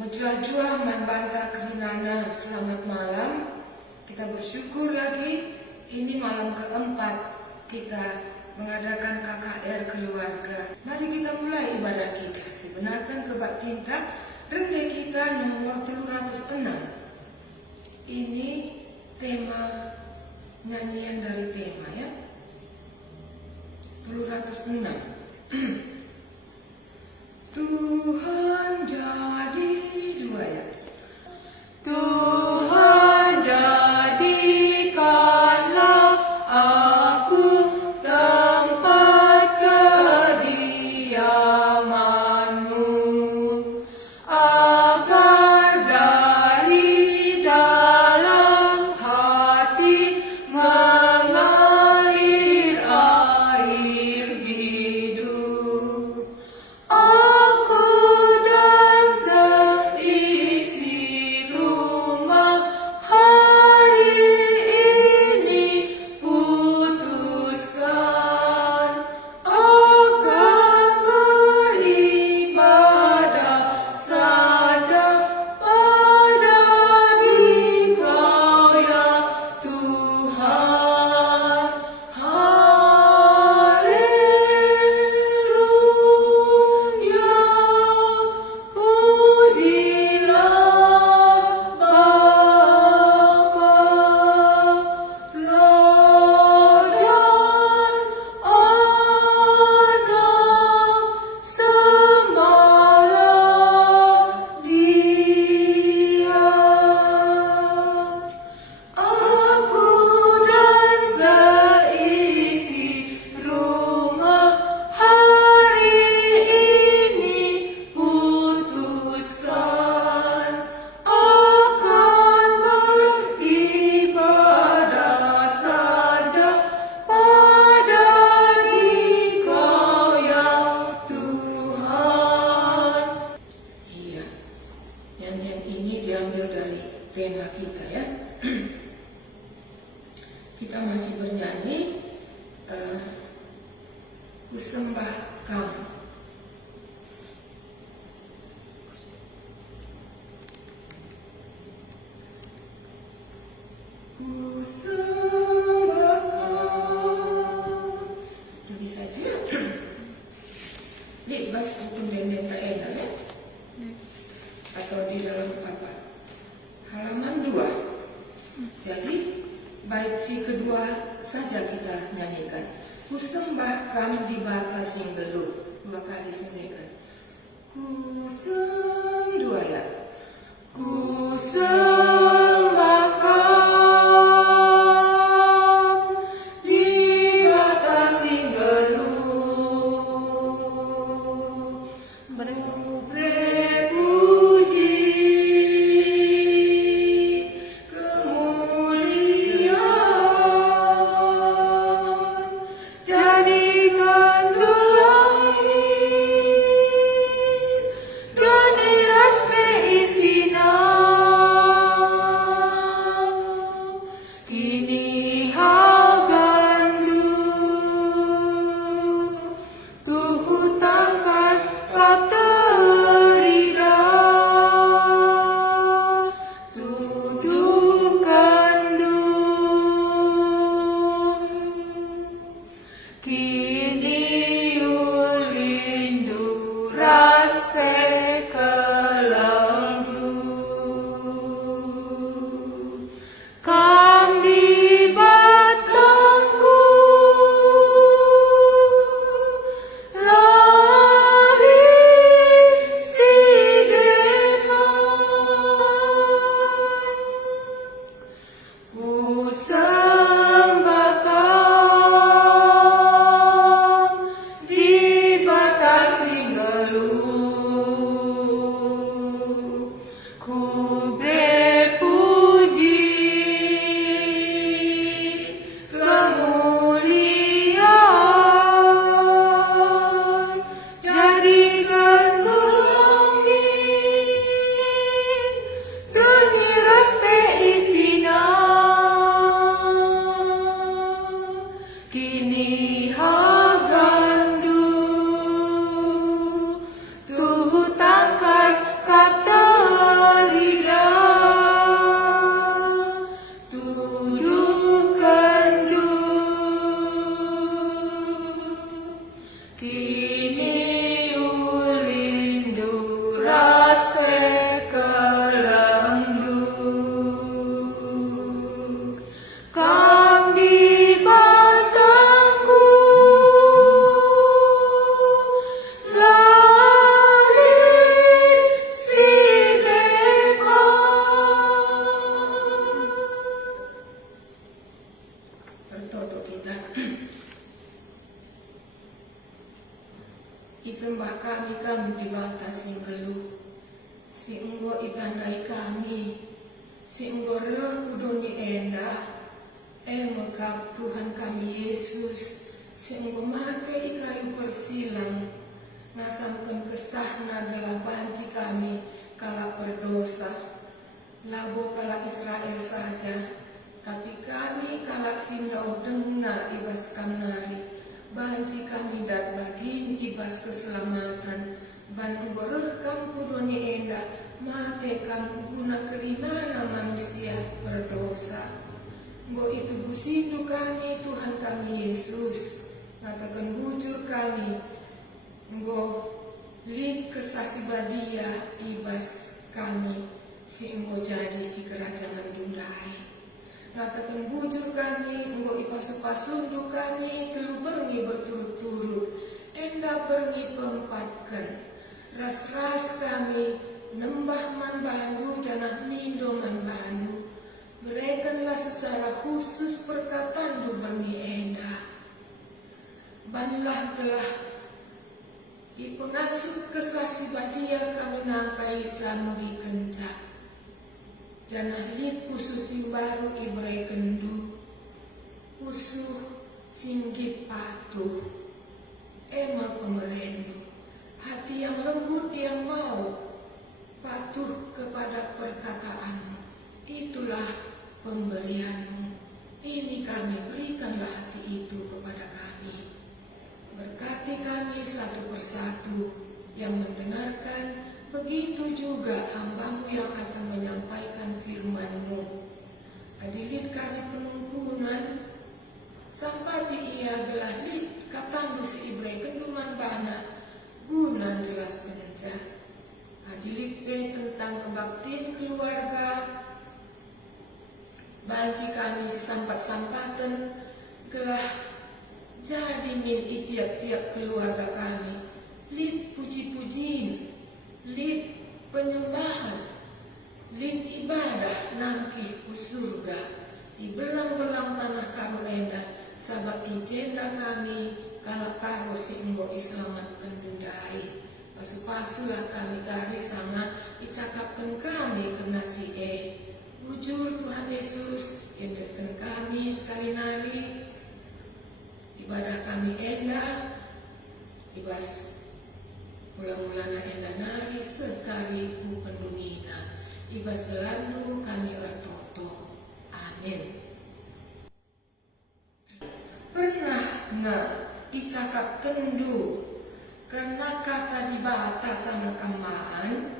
Menjual-jual membantah kehinaan. Selamat malam. Kita bersyukur lagi. Ini malam keempat kita mengadakan KKR keluarga. Mari kita mulai ibadah kita. Sebenarnya kebak tinta rendah kita nomor 306. Ini tema nyanyian dari tema ya. 306. Tuhan jadi dua ya. Tuhan jadikanlah aku tempat kediaman-Mu, agar dari dalam hati mengalir air hidup. Aku dan seisi rumah hari ini putuskan akan beribadah saja pada Dikau ya Tuhan. Haleluya, pujilah Bapa, Roh dan Anak, sembahlah Dia. Aku dan seisi rumah hari ini putuskan akan beribadah saja pada Dikau ya Tuhan. Iya, nyanyian ini diambil dari tema kita ya. Kita masih bernyanyi Ku sembah Kamu. Ku sembah Kamu. Udah bisa aja. Lik, bas hukum dan PN ya? Atau di dalam apa? Halaman 2. Jadi bait si kedua saja kita nyanyikan. Ku sembah Kamu di bata sing belut. 2 kali sembahkan. Ku sembah ya. Ku sembah Kamu di bata sing belut. Beri puji kemuliaan, jadikan gelahir dan iras meisinan. Isembah kami di batas sing geluh. Si enggo itandai kami, si enggo reh kudoni endah. Mekap Tuhan kami Yesus, si enggo mate ikayu persilang. Ngasamkan kesahna dalam banci kami kala berdosa. Labo kala Israel saja, tapi kami kala sindau dengar ibas kamnari. Banci kami dat bagin ibas keselamatan. Ban goreh kam kudoni enda, mate kam guna kerinana manusia berdosa. Nggo itu busidu kami Tuhan kami Yesus, ngatakan bujur kami. Nggo link kesasi badia ibas kami, si enggo jadi si kerajaan dundai. Ngatakan bujur kami, enggo ipasu-pasundu kami, telu bermi berturut-turut, enda bermi pempatkan. Ras-ras kami, nembah man bandu, janah mindo man bandu. Berikanlah secara khusus perkataan du bermi enda. Banlah telah di pengasuh kesasi badia kami nangkai samudi kencak. Janah lip khusus sing baru ibrei kendu. Khusus singgit patuh. Emang pemerendu. Hati yang lembut yang mau patuh kepada perkataanmu. Itulah pemberianmu. Ini kami berikanlah hati itu kepada kami. Berkati kami satu persatu yang mendengarkan, begitu juga hambamu yang akan menyampaikan firman-Mu. Adilin kami penungkunan, sampati ia gelah lid katamu si ibrei kenduman bana, guna jelas kenca. Adilik tentang kebaktian keluarga, banci kami sesampat-sampatan gelah jadi min tiap-tiap keluarga kami. Lid puji-pujiin, lid penyembahan, lid ibadah nangkih ku surga. Di belang-belang tanah karu enda, sabat ijenda kami, kalau karo si enggo iselamatkan dundai. Pasu-pasulah kami kari sangat, icakapkan kami kena si Bujur Tuhan Yesus, yendeskan kami sekali nari. Ibadah kami enda, ibas mula-mulana enda nari sekali ku pendunina. Ibas gelandu kami artoto. Amin. Pernah nggak icakap kendu karena kata dibata sama kamaan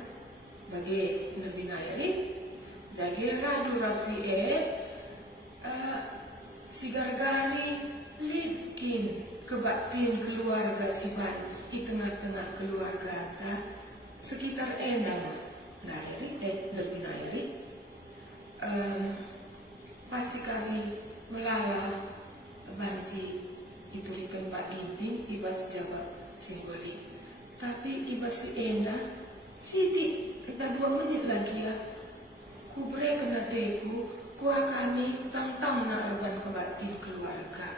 bagi Nabi Nairi jagira durasi si gargani likin kebatin keluarga si ban di tengah-tengah keluarga sekitar endang Nairi Nabi Nairi pasti kami melala banci itu di tempat intim ibas jawab simbolik, tapi ibas si enda siti kita 2 menit lagi ya kubre kena teku kuah kami tentang narban kebatin keluarga.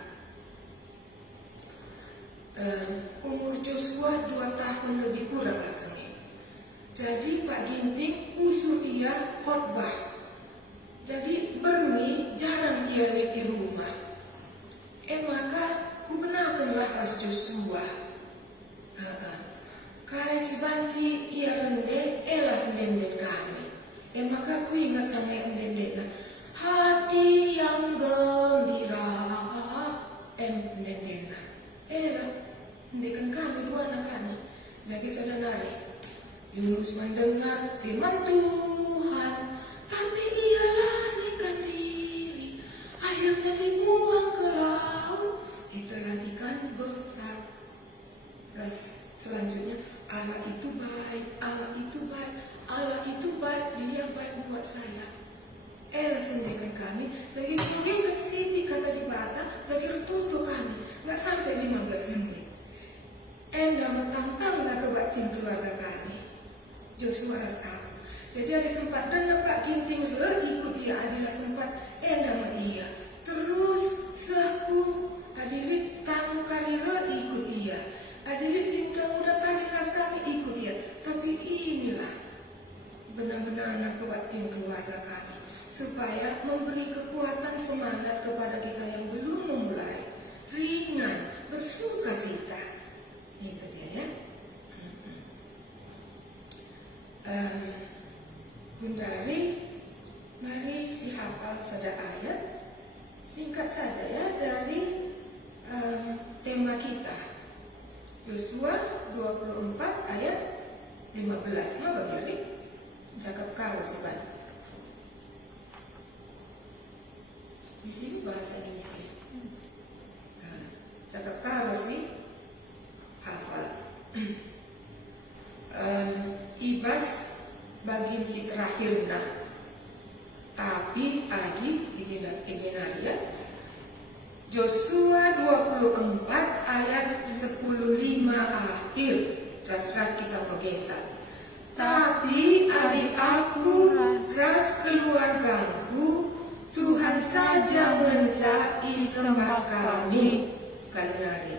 Umur Joshua 2 tahun lebih kurang rasanya. Jadi Pak Ginting usul dia khotbah. Jadi bermi jarang dia di rumah. Maka ku benarkanlah ras Joshua. Kai si banci ia rende elah mendenden kami. Maka ku ingat sama yang mendenden. Hati yang gembira mendenden. Elah mendendenkan kami 2 anak kami. Jadi saudara Yunus mendengar firman Tuhan, tapi ia larikan diri. Akhirnya dibuang ke laut, ditelan ikan besar. Terus selanjutnya Allah itu baik, Allah itu baik, Allah itu baik, dia baik buat saya. Sendikan kami, jadi kuingat siti kata di bata, jadi rututu kami, nggak sampai 15 menit. Enda mentantanglah kebatin keluarga kami. Joshua raskam. Jadi ada sempat dengar Pak Ginting ikut dia, adalah sempat nama dia. Terus seku adilit tamu kali ikut dia. Adilit singkang udah Yosua 24 ayat 15. Apa bagi cakap kau seban. Di sini bahasa Indonesia. Cakap kau sih hafal. Ibas bagi si terakhir nah. Tapi adi ijenaya Yosua 24 ayat 10:5 akhir. Ras-ras kita menggesar. Tapi adik aku, ras keluargaku, Tuhan saja mencari sembah kami. Kalian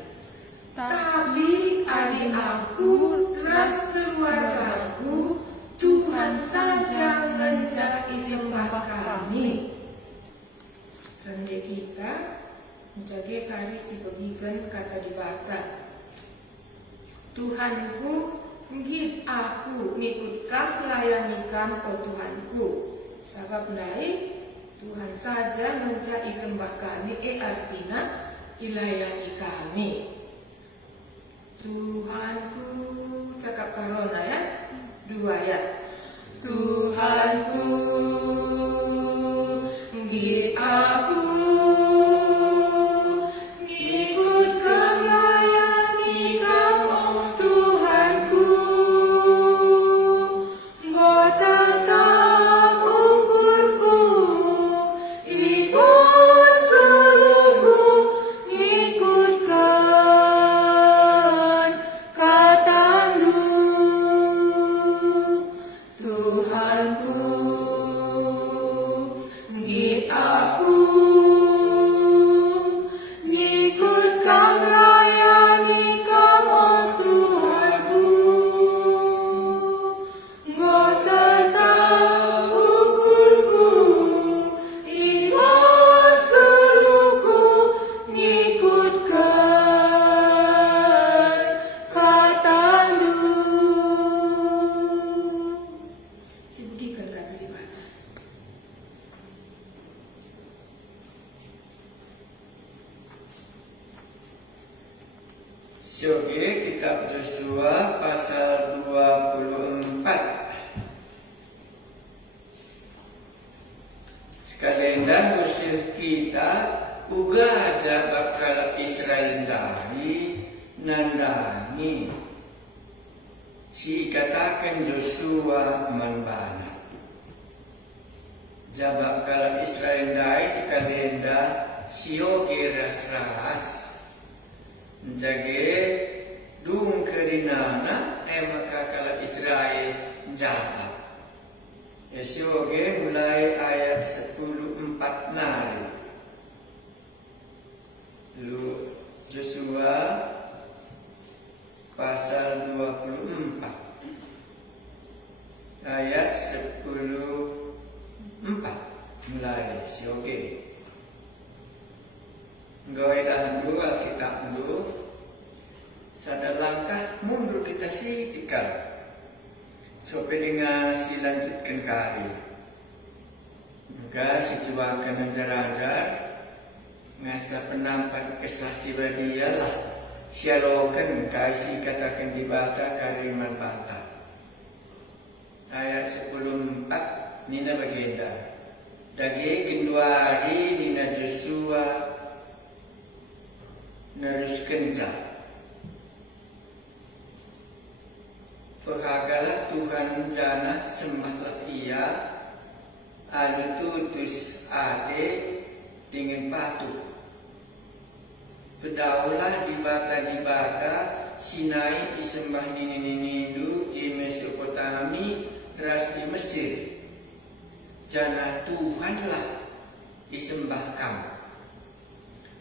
tapi adik aku, ras keluargaku, Tuhan saja mencari sembah kami. Rende kita menjaga kari si begigan kata dibaca. Tuhanku, ngit aku ngikut kam layani kam oh Tuhanku. Sebab naik Tuhan saja mencari sembah kami. Artinya ilayani kami. Tuhanku, cakap karona ya. 2 ya. Tuhanku, ngit aku ngikut kam layani kam oh Tuhanku. Engkau tetap ukurku, ibus seluruhku, ngikutkan katamu. Tuhanku, ngit aku ngikutkan layani kam oh Tuhanku. Engkau tetap ukurku, ibas seluruhku, ngikutkan katamu. Sebutkan kata di mana? Oke, kitab Yosua pasal 24. Sekalian dan usul kita uga aja bakal Israel dari nandani si katakan Yosua manbana. Jabak kala Israel dari sekalian dan sioge ras-ras jage dung kerinana maka kala Israel jahat. Sioge mulai ayat 10:4 nari. Lu Yosua pasal 24 ayat 10:4 mulai sioge. Goy dah dulu Alkitab dulu. Sada langkah mundur kita si tikal. Sampai dengan si lanjutkan kari. Juga si cuakan ajar-ajar. Ngasa penampak kesasi badialah. Sialokan kasih katakan di bata kariman bata. Ayat 10:4 nina bagenda. Dagi genduari nina Yosua narus kencang. Perhagalah Tuhan jana sembahlah ia adu tutus ade dengan patuh. Bedaulah di bata Sinai disembah nini-nini di Mesopotami ras di Mesir. Jana Tuhanlah disembah kamu.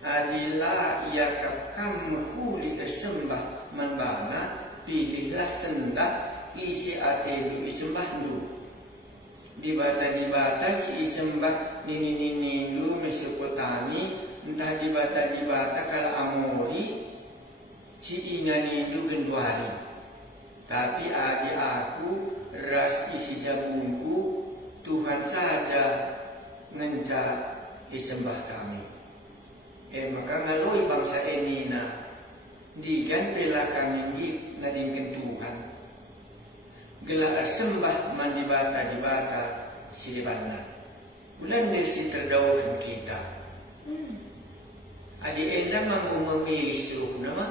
Adilah ia kamu huli kesembah manbana pilihlah sendak isi atedu isembah lu. Di bata si isembah nini lu Mesopotami entah di bata kala Amori si inyani lu genduari. Tapi adi aku ras isi jabungku Tuhan saja ngenca disembah kami. Maka ngalui bangsa ini Digan pela kami nadingken Tuhan. Gelar sembah mandibata dibata silibana. Bulan desi terdauhan kita. Adi enda mampu memilih suruh nama.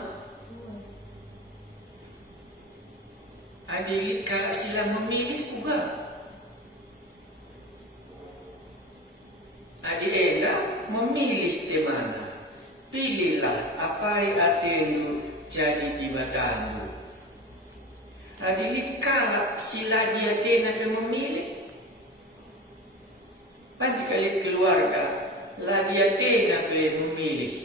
Adi kalau sila memilih juga. Adi enda memilih di mana. Pilihlah apa yang hatimu jadi di batamu. Adi kalau sila dia tena memilih. Panci kali keluarga lah dia tena memilih.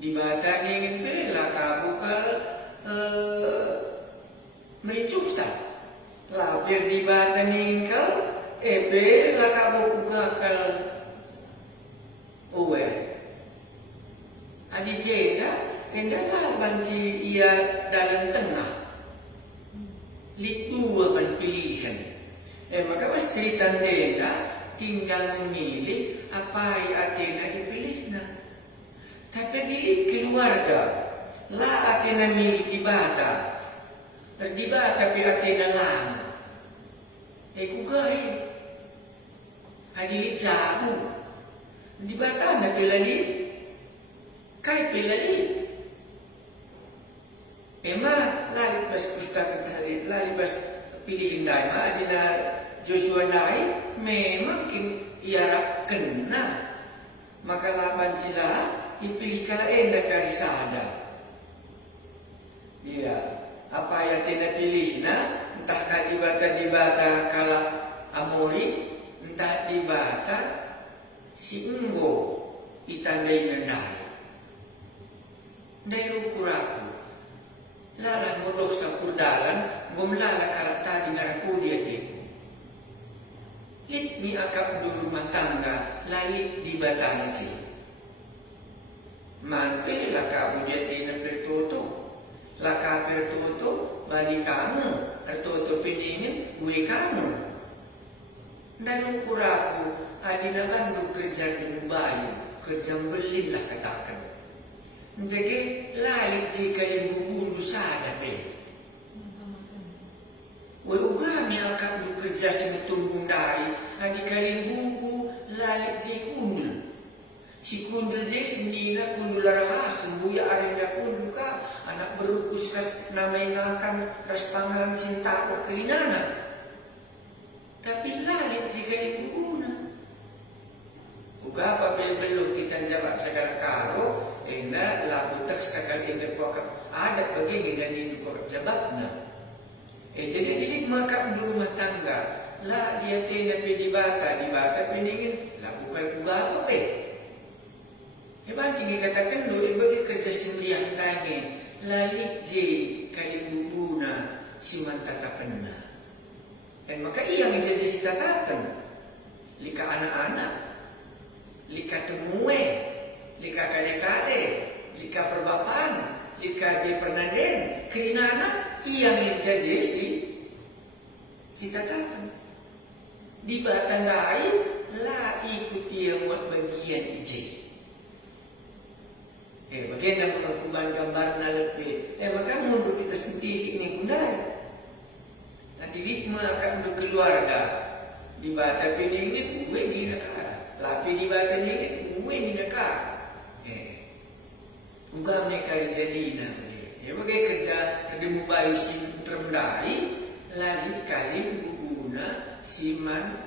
Di bata ingin bela kabu kal mericuksa. Lapir di bata ingin kal bela kabu kal uwe. Adi jeda endalah banci ia dalam tengah. Dua pilihan. Maka pas cerita tenda tinggal memilih apa yang Athena dipilihnya. Tapi di keluarga lah Athena milih di bata. Berdibata tapi Athena lama. Kugai. Adilik jago. Di bata na pilali. Kai pilali. Emang lari pas pustaka tadi, lari pas pilihin dai ma adina Joshua dai memang iarap kena. Maka laban sila dipilih kala enda kari sada. Iya, apa yang tidak pilih entah dibata kala amori, entah dibata si enggo itandai nandai. Dai rukuraku. Lala modok sa kurdalan, gumlala karata di naraku dia tiku. Lit ni akap do rumah tangga, lalit di batang ci. Manpe laka bujati na pertoto. Laka pertoto, bali kamu. Pertoto piningin, gue kamu. Dan ukuraku, adinakan do kerja di bayu, kerja belin lah katakan. Jadi lalit jika yang bubundu sada pe. Warugami akak bekerja sebetul bundai. Adi kali bubu lalit jika kundul. Si kundul je sendiri kundul larah sembuya arenda kundul ka. Anak berukus kas namai ngakam ras pangalan sinta ko kerinana. Tapi lalit jika yang bubuna. Uga apa belum kita jawab segala karo. Ena labutak sekali ena kuakap adat bagi dengan ini kuakap jabatna. Jadi didik makap di rumah tangga lah dia tena di bata peningin lakukan apa pe. Bancing katakan lu bagi kerja sendirian tangi lalik je kali bubuna si mantatapenna. Dan maka ia yang jadi si tatatan lika anak-anak lika temue lika kade-kade, lika perbapan, lika je pernanden, kerinana, yang jadi si tatatan. Di batang lain, lah ikut dia buat bagian ije. Bagian yang mengakuban gambar na lebih. Maka mundur kita sendiri sini bundai. Nanti ritme akan berkeluarga. Di batang peningin, gue di negara. Lapi di batang ini, gue di negara. Uga mereka jadi bagai kerja kedemu bayu si termendai lagi kali bubuna siman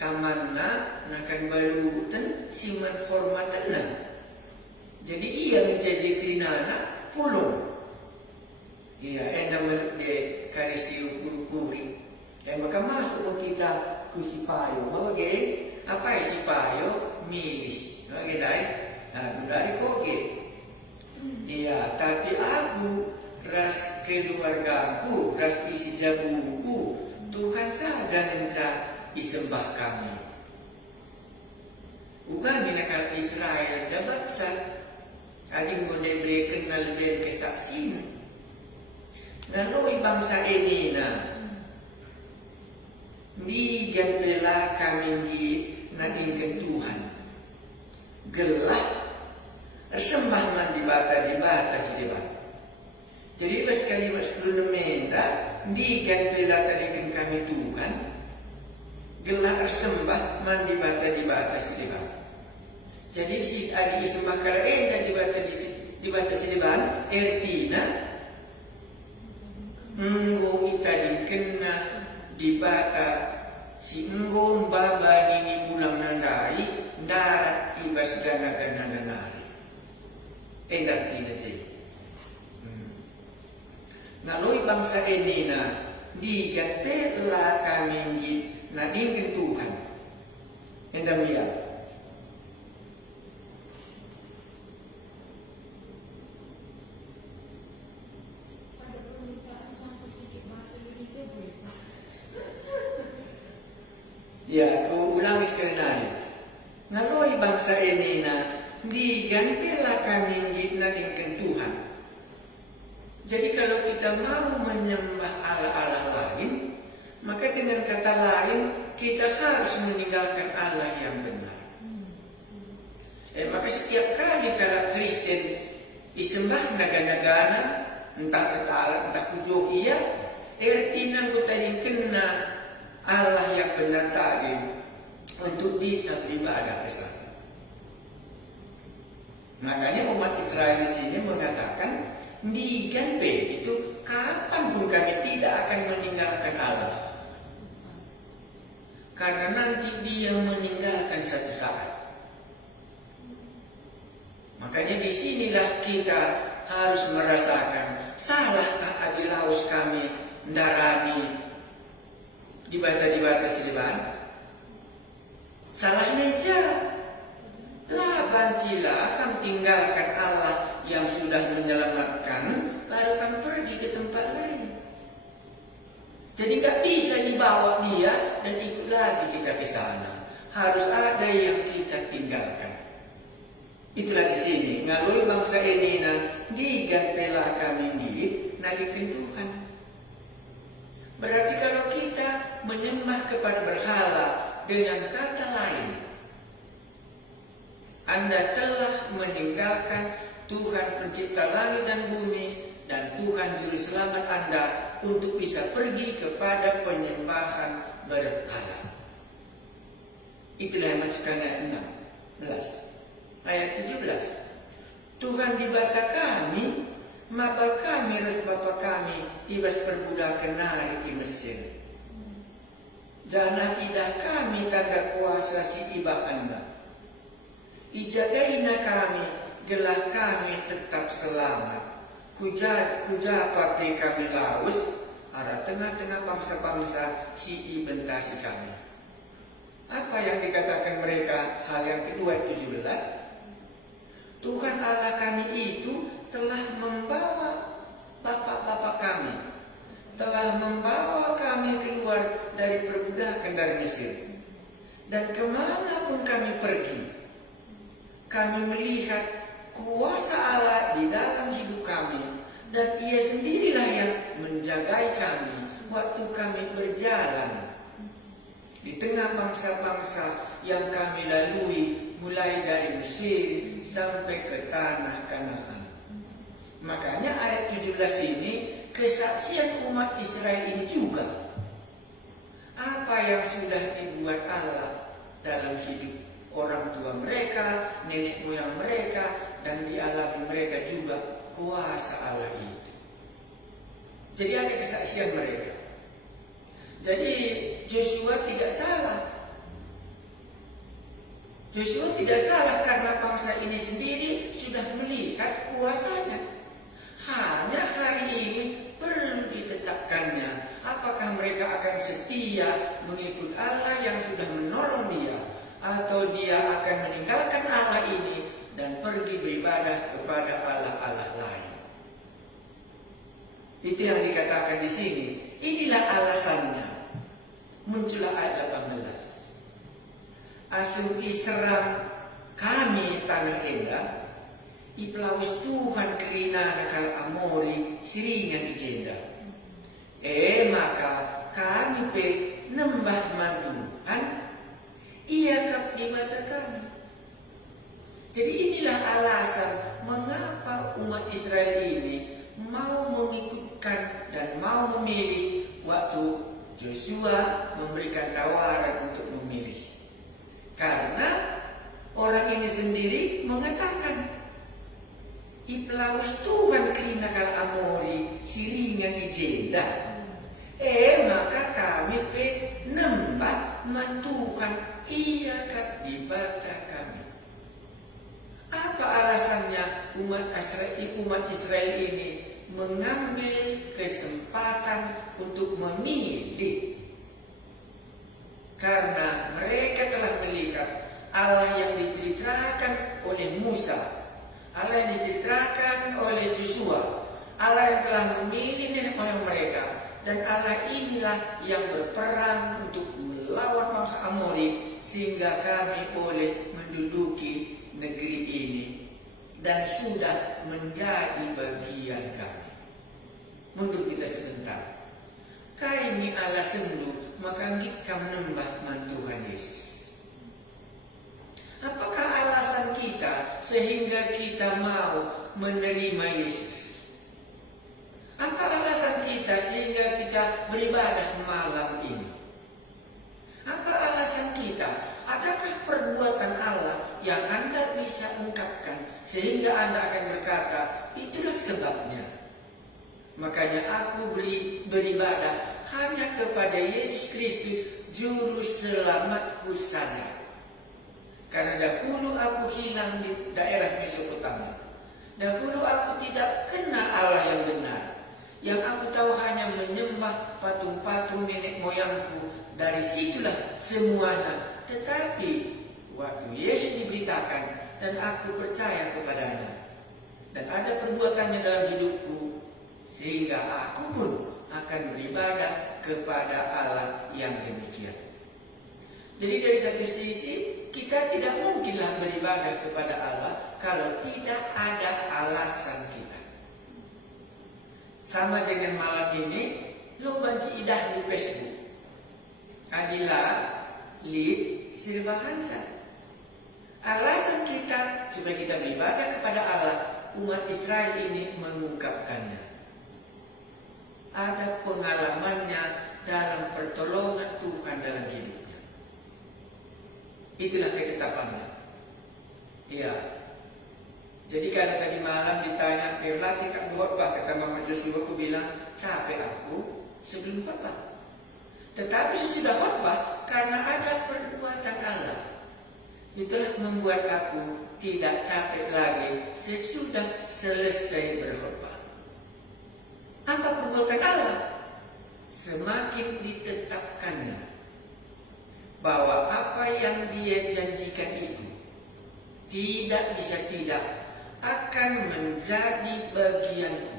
tamanna nakan balutan siman hormatana. Jadi ia menjadi kerinana pulung. Iya, enda melek karisi guru-guru. Maka masuk kita ku si payo. Bagai apa si payo milih. Bagai dai, dari koge. Iya, tapi aku ras keluargaku, ras isi jabuku, Tuhan saja nenca disembah kami. Bukan binakal Israel jabat sat, adik boleh beri kenal dan kesaksian. Lalu bangsa ini di ganbela kami di nadingkan Tuhan, gelah kalimat 10 menda digan pela talikan kami Tuhan gelar sembah mandi bata di batas siliban. Jadi si adi sembah kala enda di batas siliban ertina enggo ita dikena di bata si enggo mbaba nini bulang nandai darat ibas gana-gana nanari enda tina sih. Naloi bangsa ini na digapela kami na ingin Tuhan. Endam dia. Ya, kau ulangi sekali lagi. Naloi bangsa ini na digapela kami na ingin Tuhan. Jadi kalau kita mau menyembah Allah-Allah lain, maka dengan kata lain kita harus meninggalkan Allah yang benar. Maka setiap kali kalau Kristen disembah naga-nagana, entah kata Allah, entah pujo iya, ertina kita kena Allah yang benar tadi untuk bisa beribadah ke sana. Makanya umat Israel di sini mengatakan digan itu kapan pun kami tidak akan meninggalkan Allah. Karena nanti dia meninggalkan satu saat. Makanya disinilah kita harus merasakan salahkah adilaus kami mendarani di bata siliban. Salahnya aja. Lah bancila kami tinggalkan Allah yang sudah menyelamatkan, lalu kami pergi ke tempat lain. Jadi gak bisa dibawa dia dan ikut lagi kita ke sana. Harus ada yang kita tinggalkan. Itulah di sini ngalui bangsa ini na digapela kami nalikin Tuhan. Berarti kalau kita menyembah kepada berhala dengan kata lain, Anda telah meninggalkan Tuhan pencipta langit dan bumi dan Tuhan juru selamat Anda untuk bisa pergi kepada penyembahan berhala. Itulah yang maksudkan ayat 16. Ayat 17. Tuhan di bata kami, maka kami res bapa kami ibas perbudakan nari di Mesir. Jana idah kami tanda kuasa si iba Anda. Ijagaina kami, gelah kami tetap selamat. Kuja pakai kami laus, arah tengah-tengah bangsa-bangsa si ibentasi kami. Apa yang dikatakan mereka? Hal yang kedua 17. Tuhan Allah kami itu telah membawa bapak-bapak kami, telah membawa kami keluar dari perbudakan dari Mesir. Dan kemanapun kami pergi, kami melihat kuasa Allah di dalam hidup kami, dan Ia sendirilah yang menjagai kami waktu kami berjalan di tengah bangsa-bangsa yang kami lalui, mulai dari Mesir sampai ke tanah Kanaan. Makanya ayat 17 ini kesaksian umat Israel ini juga. Apa yang sudah dibuat Allah dalam hidup orang tua mereka, nenek moyang mereka, dan dialami mereka juga kuasa Allah itu. Jadi ada kesaksian mereka. Jadi Joshua tidak salah. Joshua tidak salah karena bangsa ini sendiri sudah melihat kuasanya. Hanya hari ini perlu ditetapkannya apakah mereka akan setia mengikut Allah yang sudah menolong dia, atau dia akan meninggalkan Allah ini dan pergi beribadah kepada Allah-Allah lain. Itu yang dikatakan di sini. Inilah alasannya. Muncullah ayat 18. Asum iserang kami tanah Eda, ipelawis Tuhan kerina nakal amori siringan ijenda. Maka kami pe nembah Tuhan, Ia kap di mata kami. Jadi inilah alasan mengapa umat Israel ini mau mengikutkan Iplaus Tuhan kerinakal amori siringan ijenda. Maka kami nembak mantuhan ia kat di bata kami. Apa alasannya umat Israel ini mengambil kesempatan untuk memilih? Karena mereka telah melihat Allah yang diceritakan oleh Musa, Allah yang diceritakan oleh Joshua, Allah yang telah memilih nenek moyang mereka, dan Allah inilah yang berperang untuk melawan bangsa Amori sehingga kami boleh menduduki negeri ini dan sudah menjadi bagian kami. Mundur kita sebentar. Kami Allah sendu maka kita menembak Tuhan Yesus. Apakah alasan kita sehingga kita mau menerima Yesus? Apa alasan kita sehingga kita beribadah malam ini? Apa alasan kita? Adakah perbuatan Allah yang Anda bisa ungkapkan sehingga Anda akan berkata, itulah sebabnya. Makanya aku beribadah hanya kepada Yesus Kristus, Juru Selamatku saja. Karena dahulu aku hilang di daerah Mesopotamia. Dahulu aku tidak kenal Allah yang benar. Yang aku tahu hanya menyembah patung-patung nenek moyangku. Dari situlah semuanya. Tetapi waktu Yesus diberitakan dan aku percaya kepadanya, dan ada perbuatannya dalam hidupku, sehingga aku pun akan beribadah kepada Allah yang demikian. Jadi dari satu sisi kita tidak mungkinlah beribadah kepada Allah kalau tidak ada alasan kita. Sama dengan malam ini, lo banci idah di Facebook. Adila Lid Sirbahansa. Alasan kita supaya kita beribadah kepada Allah, umat Israel ini mengungkapkannya. Ada pengalamannya dalam pertolongan Tuhan dalam hidupnya. Itulah ketetapannya. Iya. Jadi karena tadi malam ditanya, berlatih tak khotbah, kata Mama Joshua, aku bilang, capek aku sebelum khotbah. Tetapi sesudah khotbah, karena ada perbuatan Allah, itulah membuat aku tidak capek lagi sesudah selesai berkhotbah. Apa perbuatan Allah? Semakin ditetapkannya bahwa apa yang Dia janjikan itu tidak bisa tidak akan menjadi bagianku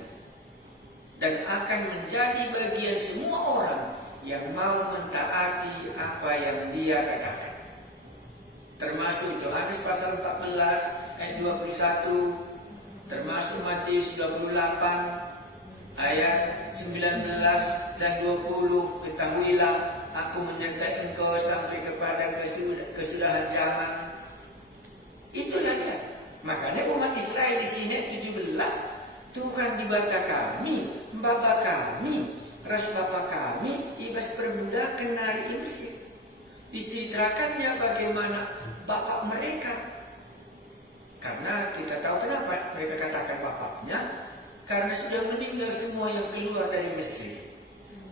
dan akan menjadi bagian semua orang yang mau mentaati apa yang Dia katakan. Termasuk Yohanes pasal 14 ayat 21, termasuk Matius 28 ayat 19 dan 20. Ketahuilah, aku menyertai engkau sampai kepada kesudahan zaman. Itulah dia. Makanya umat Israel di sini 17, Tuhan di bata kami, bapa kami, ras bapa kami, ibas perbudakan dari Mesir. Diceritakannya bagaimana bapak mereka. Karena kita tahu kenapa mereka katakan bapaknya, karena sudah meninggal semua yang keluar dari Mesir.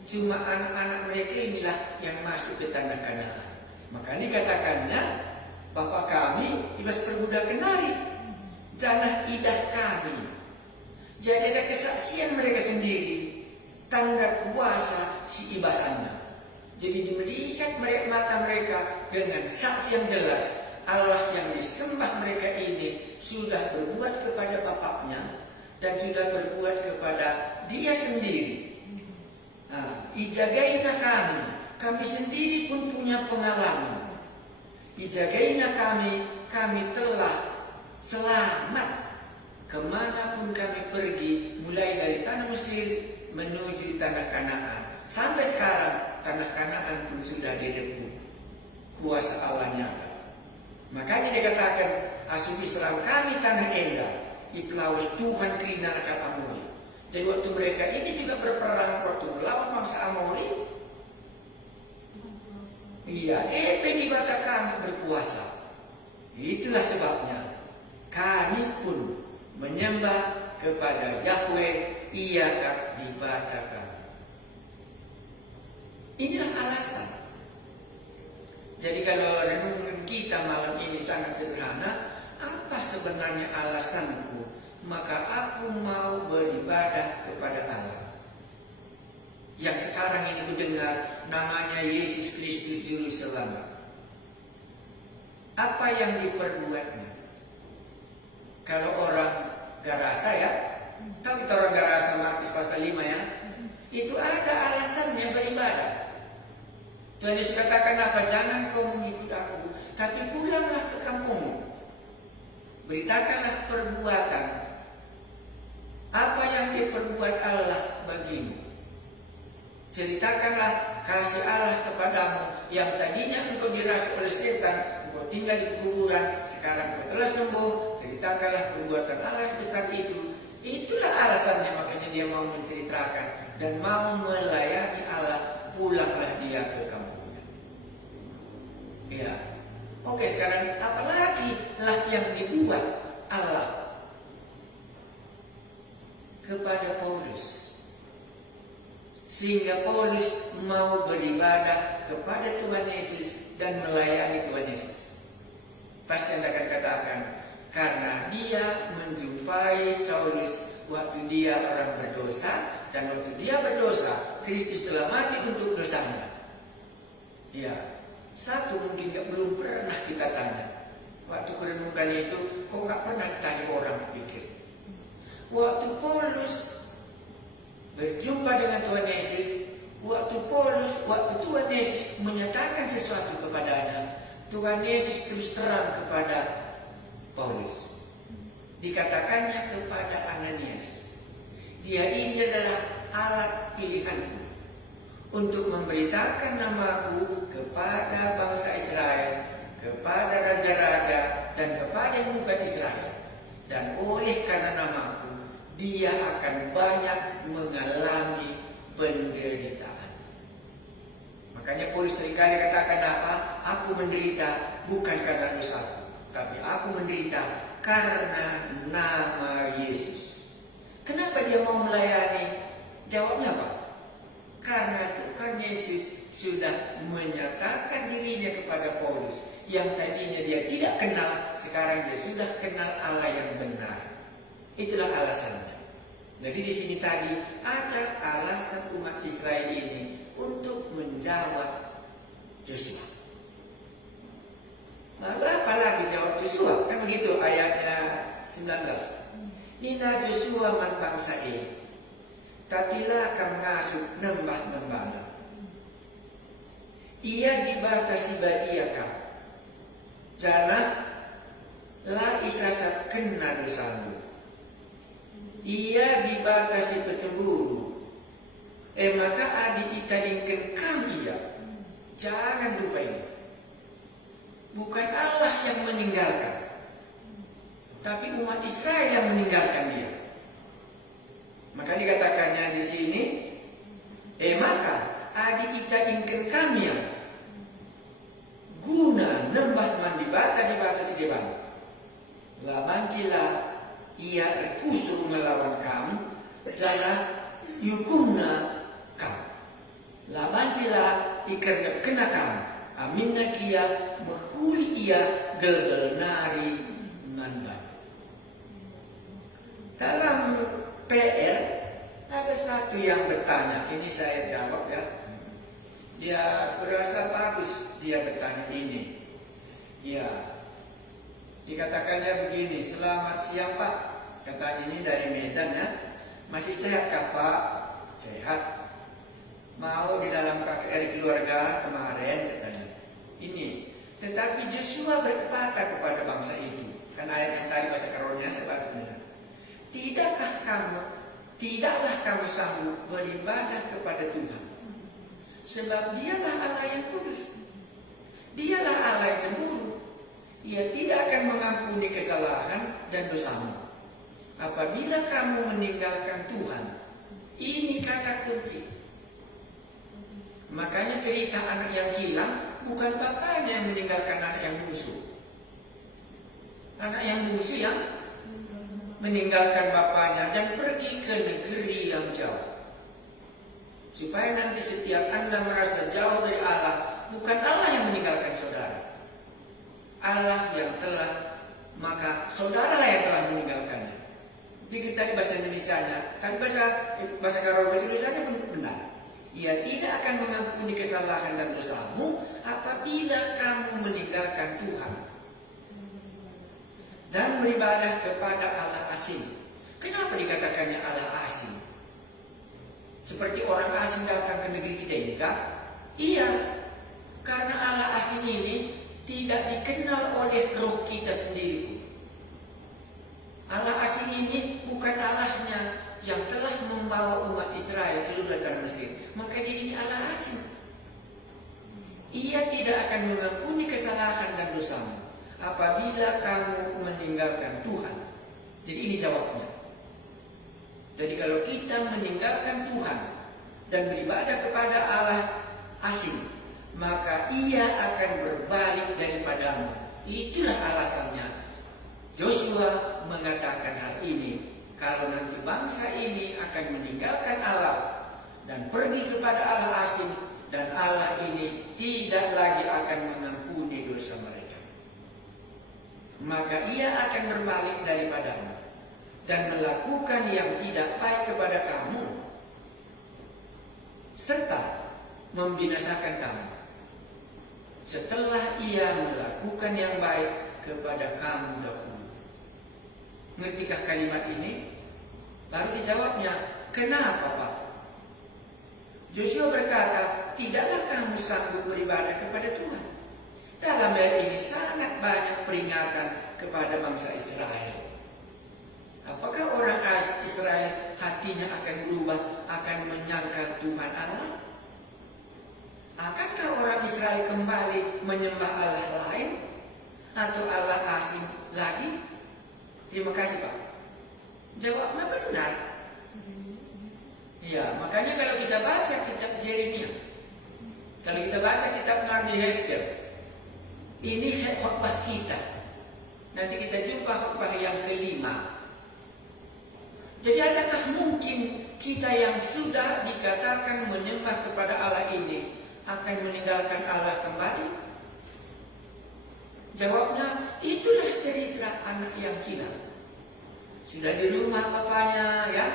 Cuma anak-anak mereka inilah yang masuk ke tanah Kanaan. Makanya katakannya, bapak kami ibas perbudakan dari janah idah kami. Jadi ada kesaksian mereka sendiri, tanda kuasa si ibadahnya. Jadi diberikan mata mereka dengan saksi yang jelas, Allah yang disembah mereka ini sudah berbuat kepada bapaknya dan sudah berbuat kepada Dia sendiri. Ijagaina kami sendiri pun punya pengalaman. Ijagaina kami telah selamat kemanapun kami pergi, mulai dari tanah Mesir menuju tanah Kanaan. Sampai sekarang tanah Kanaan pun sudah direbut kuasa Allahnya. Makanya dikatakan, asuh Israel kami tanah endah, iplaus Tuhan kerina akan Amori. Jadi waktu mereka ini juga berperang waktu melawan bangsa Amori. Iya, di bata kami berkuasa. Itulah sebabnya kami pun menyembah kepada Yahweh, ia akan dibatalkan. Inilah alasan. Jadi kalau renungan kita malam ini sangat sederhana, apa sebenarnya alasanku? Maka aku mau beribadah kepada Allah. Yang sekarang ini ku dengar namanya Yesus Kristus Juru Selamat. Apa yang diperbuatnya? Kalau orang Garasa ya, tahu kita orang Garasa Markus pasal 5 ya, itu ada alasannya beribadah. Tuhan Yesus katakan apa? Jangan kau mengikut aku, tapi pulanglah ke kampungmu. Beritakanlah perbuatan apa yang diperbuat Allah bagimu. Ceritakanlah kasih Allah kepadamu yang tadinya engkau dirasuki oleh setan, engkau tinggal di kuburan, sekarang engkau telah sembuh. Ceritakanlah perbuatan Allah yang besar itu. Itulah alasannya, makanya dia mau menceritakan dan mau melayani Allah. Pulanglah dia ke kampungnya. Ya, oke, sekarang apalagi lah yang dibuat Allah kepada Paulus, sehingga Paulus mau beribadah kepada Tuhan Yesus dan melayani Tuhan Yesus. Pasti Anda akan katakan, karena dia menjumpai Saulus waktu dia orang berdosa, dan waktu dia berdosa, Kristus telah mati untuk dosanya. Ya, satu mungkin belum pernah kita tanya. Waktu kurenungkan itu, kok gak pernah ditanya orang pikir. Waktu Paulus berjumpa dengan Tuhan Yesus, waktu Tuhan Yesus menyatakan sesuatu kepadanya, Tuhan Yesus terus terang kepada Paulus. Dikatakannya kepada Ananias, dia ini adalah alat pilihanku untuk memberitakan namaku kepada bangsa Israel, kepada raja-raja, dan kepada yang bukan Israel. Dan oleh karena namaku, dia akan banyak mengalami penderitaan. Makanya Paulus seringkali katakan apa? Aku menderita bukan karena dosaku, tapi aku menderita karena nama Yesus. Kenapa dia mau melayani? Jawabnya apa? Karena Tuhan Yesus sudah menyatakan dirinya kepada Paulus yang tadinya dia tidak kenal, sekarang dia sudah kenal Allah yang benar. Itulah alasannya. Jadi di sini tadi ada alasan umat Israel ini untuk menjawab Yosua. Lalu apa lagi jawab Yosua? Kan begitu ayatnya 19. Ina Yosua man bangsa ini, tapilah kam ngasuh nembah-nembah. Ia dibatasi badiakah, jana la isasat kena dosamu. Ia dibatasi pencemburu, maka adi itadingkan kami ya. Jangan lupa ini. Bukan Allah yang meninggalkan, tapi umat Israel yang meninggalkan dia. Maka dikatakannya di sini, maka adi itadingkan kami ya. Guna nembah mandibata dibatasi depan. Labancila ia kusur melawan kamu, jangan yukumna kamu. Labancila ikan kena kamu. Aminna kia mehuli ia gelgel nari manban. Dalam PR ada satu yang bertanya, ini saya jawab ya. Dia berasa bagus dia bertanya ini. Ya, dikatakannya begini, selamat siang Pak. Katanya ini dari Medan ya. Masih sehat kah Pak? Sehat. Mau di dalam KKR keluarga kemarin katanya. Ini, tetapi Yosua berkata kepada bangsa itu, kan ayat yang tadi bahasa karunia sebabnya, tidaklah kamu sanggup beribadah kepada Tuhan, sebab dialah Allah yang kudus, dialah Allah yang cemburu, ia tidak akan mengampuni kesalahan dan dosamu. Apabila kamu meninggalkan Tuhan, ini kata kunci. Makanya cerita anak yang hilang, bukan bapaknya yang meninggalkan anak yang bungsu. Anak yang bungsu yang meninggalkan bapaknya dan pergi ke negeri yang jauh. Supaya nanti setiap Anda merasa jauh dari Allah, bukan Allah yang meninggalkan saudara. Allah yang telah, maka saudara lah yang telah meninggalkannya. Begitu tadi bahasa Indonesianya, tapi bahasa Indonesia pun benar. Ia tidak akan mengampuni kesalahan dan dosamu apabila kamu meninggalkan Tuhan dan beribadah kepada Allah asing. Kenapa dikatakannya Allah asing? Seperti orang asing datang ke negeri kita ini kah? Iya, karena Allah asing ini tidak dikenal oleh roh kita sendiri. Allah asing ini bukan Allahnya yang telah membawa umat Israel keluar dari Mesir. Maka dia ini Allah asing. Ia tidak akan mengampuni kesalahan dan dosamu apabila kamu meninggalkan Tuhan. Jadi ini jawabnya. Jadi kalau kita meninggalkan Tuhan dan beribadah kepada Allah asing, maka ia akan berbalik daripadamu. Itulah alasannya Yosua mengatakan hal ini. Kalau nanti bangsa ini akan meninggalkan Allah dan pergi kepada Allah asing, dan Allah ini tidak lagi akan mengampuni dosa mereka, maka ia akan berbalik daripadamu dan melakukan yang tidak baik kepada kamu, serta membinasakan kamu setelah ia melakukan yang baik kepada kamu dahulu. Ngertikah kalimat ini? Baru dijawabnya, kenapa Pak? Joshua berkata, tidaklah kamu sanggup beribadah kepada Tuhan. Dalam ayat ini sangat banyak peringatan kepada bangsa Israel. Apakah orang Israel hatinya akan berubah, akan menyangkal Tuhan Allah? Akankah orang Israel kembali menyembah Allah lain atau Allah asing lagi? Terima kasih Pak. Jawabnya benar. Ya, makanya kalau kita baca kitab Yeremia, kalau kita baca kitab Nabi Hezkel, ini khotbah kita. Nanti kita jumpa khotbah yang kelima. Jadi adakah mungkin kita yang sudah dikatakan menyembah kepada Allah ini akan meninggalkan Allah kembali? Jawabnya, itulah cerita anak yang gila. Sudah di rumah bapaknya, ya,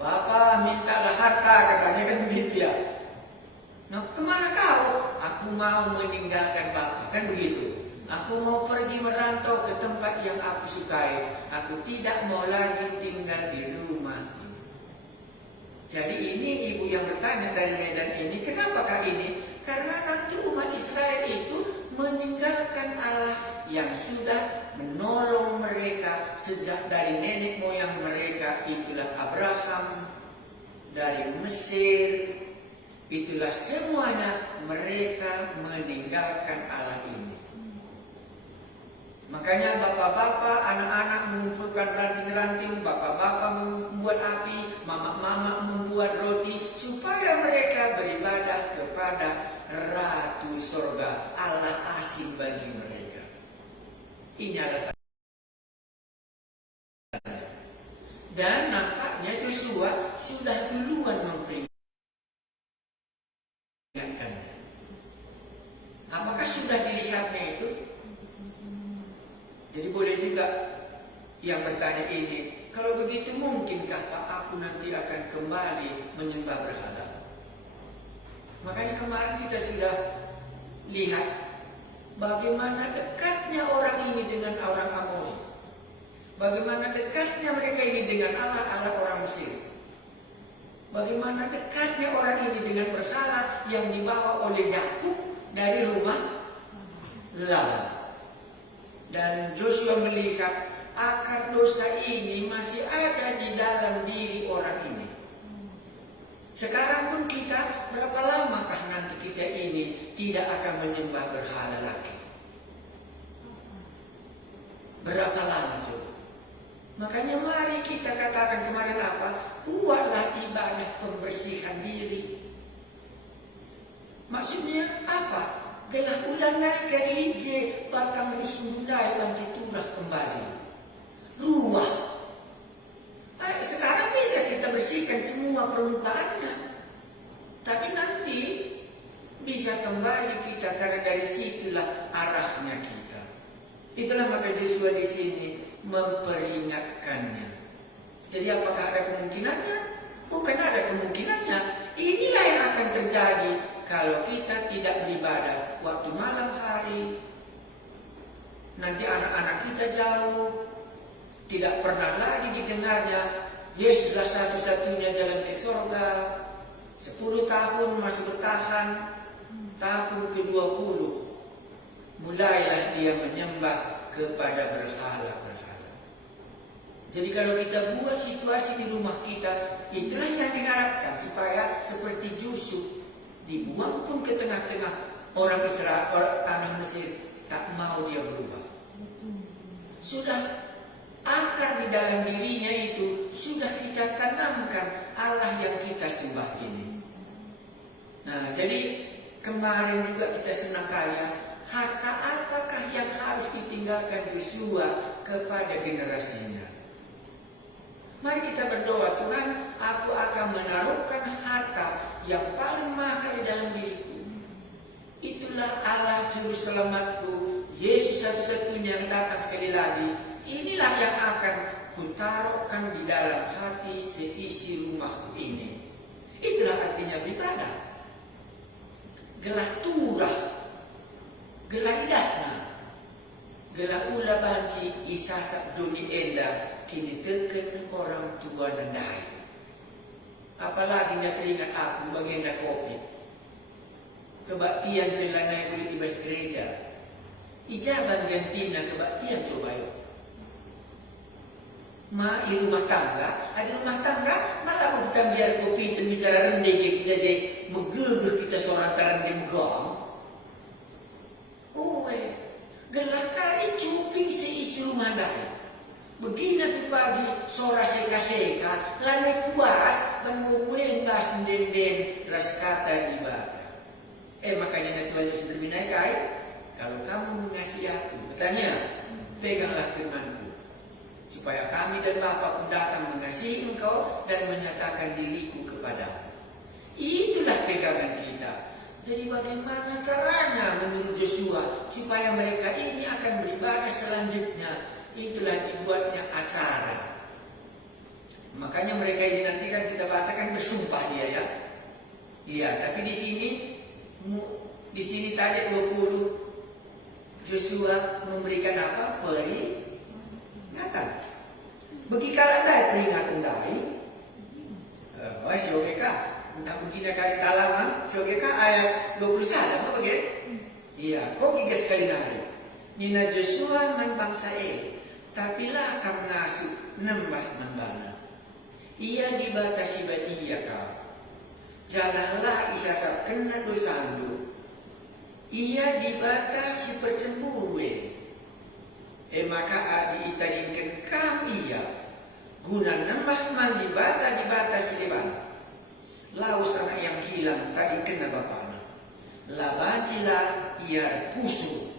bapak mintalah harta, katanya kan begitu ya. Nah, kemana kau? Aku mau meninggalkan bapak, kan begitu. Aku mau pergi merantau ke tempat yang aku sukai. Aku tidak mau lagi tinggal di rumah ini. Jadi ini ibu yang bertanya dari Medan ini, kenapakah ini? Karena nanti umat Israel itu meninggalkan Allah yang sudah menolong mereka sejak dari nenek moyang mereka. Itulah Abraham dari Mesir. Itulah semuanya mereka meninggalkan Allah ini. Makanya bapak-bapak, anak-anak mengumpulkan ranting-ranting, bapak-bapak membuat api, mama-mama membuat roti, supaya mereka beribadah kepada Ratu Sorga, Allah asing bagi mereka. Ini alasan. Dan nampaknya Joshua sudah duluan memperingatkannya. Apakah sudah dilihatnya itu? Jadi boleh juga yang bertanya ini, kalau begitu mungkinkah Pak aku nanti akan kembali menyembah berhala? Makanya kemarin kita sudah lihat bagaimana dekatnya orang ini dengan orang Amori. Bagaimana dekatnya mereka ini dengan Allah orang Mesir. Bagaimana dekatnya orang ini dengan berhala yang dibawa oleh Yakub dari rumah Laban. Dan Joshua melihat akar dosa ini masih ada di dalam diri orang ini. Sekarang pun kita, berapa lamakah nanti kita ini tidak akan menyembah berhala lagi? Berapa lama coba? Makanya mari kita katakan kemarin apa? Buatlah ibadah pembersihan diri. Maksudnya apa? Gelah ulana kerije batang risundai panciturah kembali. Ruah bersihkan semua permukaannya. Tapi nanti bisa kembali kita karena dari situlah arahnya kita. Itulah maka Joshua di sini memperingatkannya. Jadi apakah ada kemungkinannya? Bukan ada kemungkinannya. Inilah yang akan terjadi kalau kita tidak beribadah waktu malam hari. Nanti anak-anak kita jauh, tidak pernah lagi didengarnya Yesuslah satu-satunya jalan ke surga. 10 tahun masih bertahan. Tahun ke-20 mulailah dia menyembah kepada berhala-berhala. Jadi kalau kita buat situasi di rumah kita, itulah yang diharapkan supaya seperti Yusuf dibuang pun ke tengah-tengah orang Israel, orang tanah Mesir, tak mau dia berubah. Sudah akar di dalam dirinya itu sudah kita tanamkan Allah yang kita sembah ini. Nah, jadi kemarin juga kita senang kaya, harta apakah yang harus ditinggalkan Yosua kepada generasinya? Mari kita berdoa, Tuhan, aku akan menaruhkan harta yang paling mahal di dalam diriku. Itulah Allah Juru Selamatku, Yesus satu-satunya yang datang sekali lagi. Inilah yang akan kutaruhkan di dalam hati seisi rumahku ini. Itulah artinya beribadah. Gelah turah, gelah idahna, gelah ula banci isasak doni enda kini teken orang tua nandai. Apalagi nak teringat aku bagian kopi. Kebaktian pelanai kulit di bas gereja. Ijaban gantina kebaktian coba yuk. Ma di rumah tangga, ada rumah tangga, malah mau kita biar kopi dan bicara rendeng kita jadi megegeh kita seorang taran di megang. Gelah kali cuping seisi rumah dah. Begini pagi sora seka-seka, lanai kuas menguwen bas denden ras kata ibadah. Makanya Tuhan Yesus berbinai kai, kalau kamu mengasihi aku, bertanya, peganglah firman-Ku, supaya kami dan Bapa pun datang mengasihi engkau dan menyatakan diriku kepadamu. Itulah pegangan kita. Jadi bagaimana caranya menurut Joshua supaya mereka ini akan beribadah selanjutnya? Itulah dibuatnya acara. Makanya mereka ini nanti kan kita bacakan bersumpah dia ya. Iya, tapi di sini tadi 20 Joshua memberikan apa? Peringatan. Bagi kalian peringatan dari Syogeka. Entah begini kali talaman Syogeka ayat 21 apa begitu? Iya, kok gigas sekali nari. Nina Joshua ngan bangsa tapilah kamu ngasuh nembah membana. Ia dibatasi badia kau. Jalanlah isasap kena dosandu. Ia dibatasi percemburue. Maka adi itadinkan kami ya. Guna nembah man dibatasi depan. Laus anak yang hilang tadi kena bapaknya. Labajilah ia kusuk.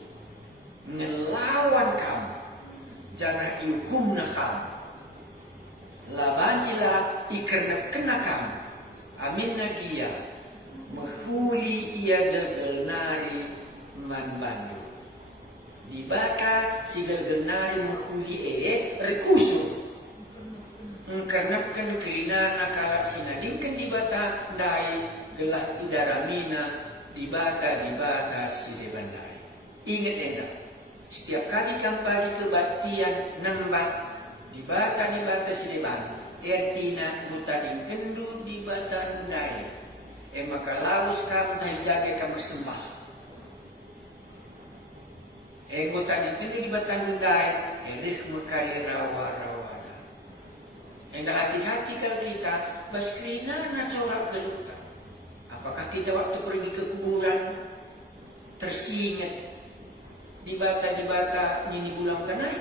Ngelawan kamu. Jangan iukumna kamu. Labajilah ikerna kamu. Amin nagia. Menghuli ia gelgelnari man bandu. Dibaka si gelgelnari menghuli rekusuk. Karena kena nakala sinadingkan dibata dai gelah udara mina dibata si debandai. Ingat enak. Setiap kali kembali kebaktian nembak dibata si deban. Ertina mutading kendu dibata undai. Maka laus kamu jaga kamu sembah. Mutading kendu dibata undai. Erih mekali rawa. Enda hati-hati kalau kita baskrina na corak gelutan. Apakah kita waktu pergi ke kuburan tersingat dibata nini bulang tanai?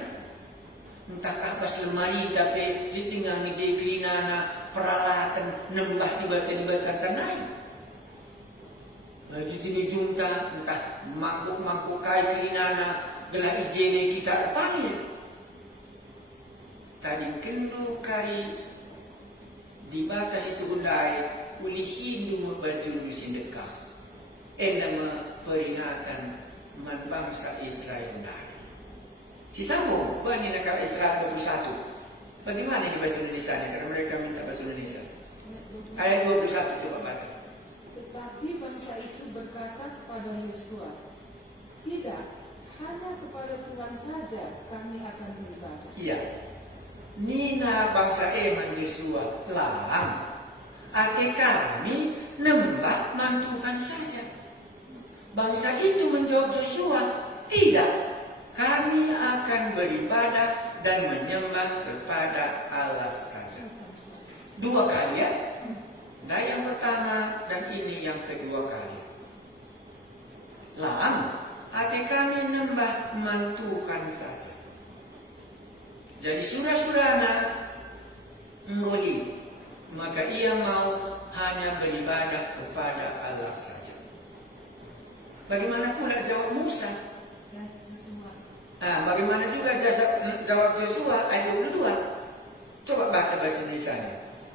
Entahkah pas lemari tapi dipinggang ngejai krina na peralatan nembah dibata tanai? Baju jini junta entah mangkuk kai krina na gelah ijene kita apanya? Tadi kendu kari di batas itu undai uli Hindu membaju sindekah enda peringatan man bangsa Israel undai. Si sambung, kau ini nakal Israel 21. Bagaimana ini bahasa Indonesia? Karena mereka minta bahasa Indonesia. Ayat 21 coba baca. Tetapi bangsa itu berkata kepada Yosua, tidak, hanya kepada Tuhan saja kami akan beribadah. Iya. Nina bangsa eman Yosua lang. Ate kami nembak Tuhan saja. Bangsa itu menjawab Yosua, tidak, kami akan beribadah dan menyembah kepada Allah saja. Dua kali ya. Nah yang pertama dan ini yang kedua kali. Lang, ate kami nembah Tuhan saja. Jadi surah-surana ngoli, maka ia mau hanya beribadah kepada Allah saja. Bagaimana pula jawab Musa? Bagaimana juga jawab Yosua ayat 22? Coba baca bahasa Indonesia.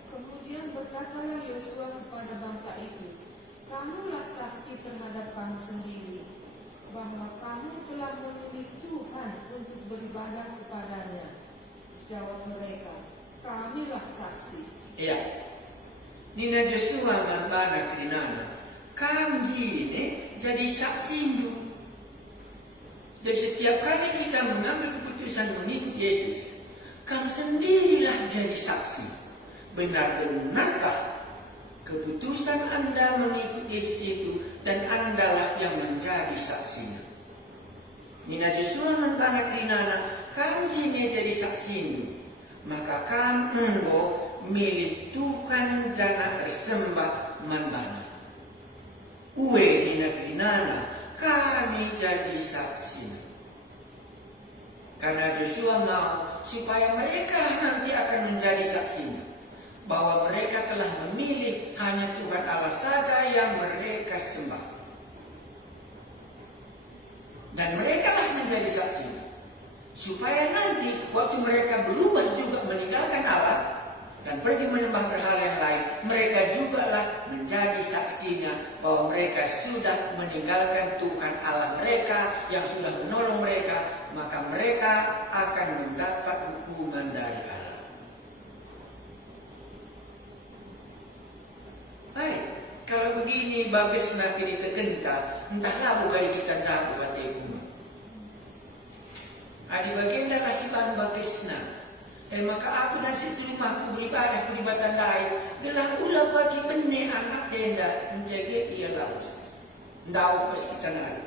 Kemudian berkatalah Yosua kepada bangsa itu, kamulah saksi terhadap kamu sendiri, bahwa kamu telah memilih Tuhan untuk beribadah kepadanya. Jawab mereka, kamilah saksi. Iya. Nina Yosua nambana krinana. Kanji ini jadi saksi Hindu. Jadi setiap kali kita mengambil keputusan mengikut Yesus, kamu sendirilah jadi saksi. Benar-benarkah keputusan Anda mengikut Yesus itu dan Andalah yang menjadi saksinya? Nina Yosua nambana krinana. Kanji ini jadi saksi Hindu. Maka kamu milik Tuhan jangan bersembah manbana. Uwe di negeri nana, kami jadi saksi. Karena Yosua mau supaya mereka nanti akan menjadi saksinya. Bahwa mereka telah memilih hanya Tuhan Allah saja yang mereka sembah. Dan mereka lah menjadi saksinya. Supaya nanti waktu mereka berubah juga meninggalkan Allah dan pergi menyembah berhala yang lain, mereka juga lah menjadi saksinya bahwa mereka sudah meninggalkan Tuhan Allah mereka yang sudah menolong mereka, maka mereka akan mendapat hukuman dari Allah. Baik, kalau begini babes nak pilih terkenta, entahlah bukan kita dah buat hukuman. Adi baginda kasih bahan bakisna. Maka aku dan situ rumahku beribadah peribatan lain. Gelah ulah bagi benih anak tenda menjaga ia laus. Ndau pas kita nari.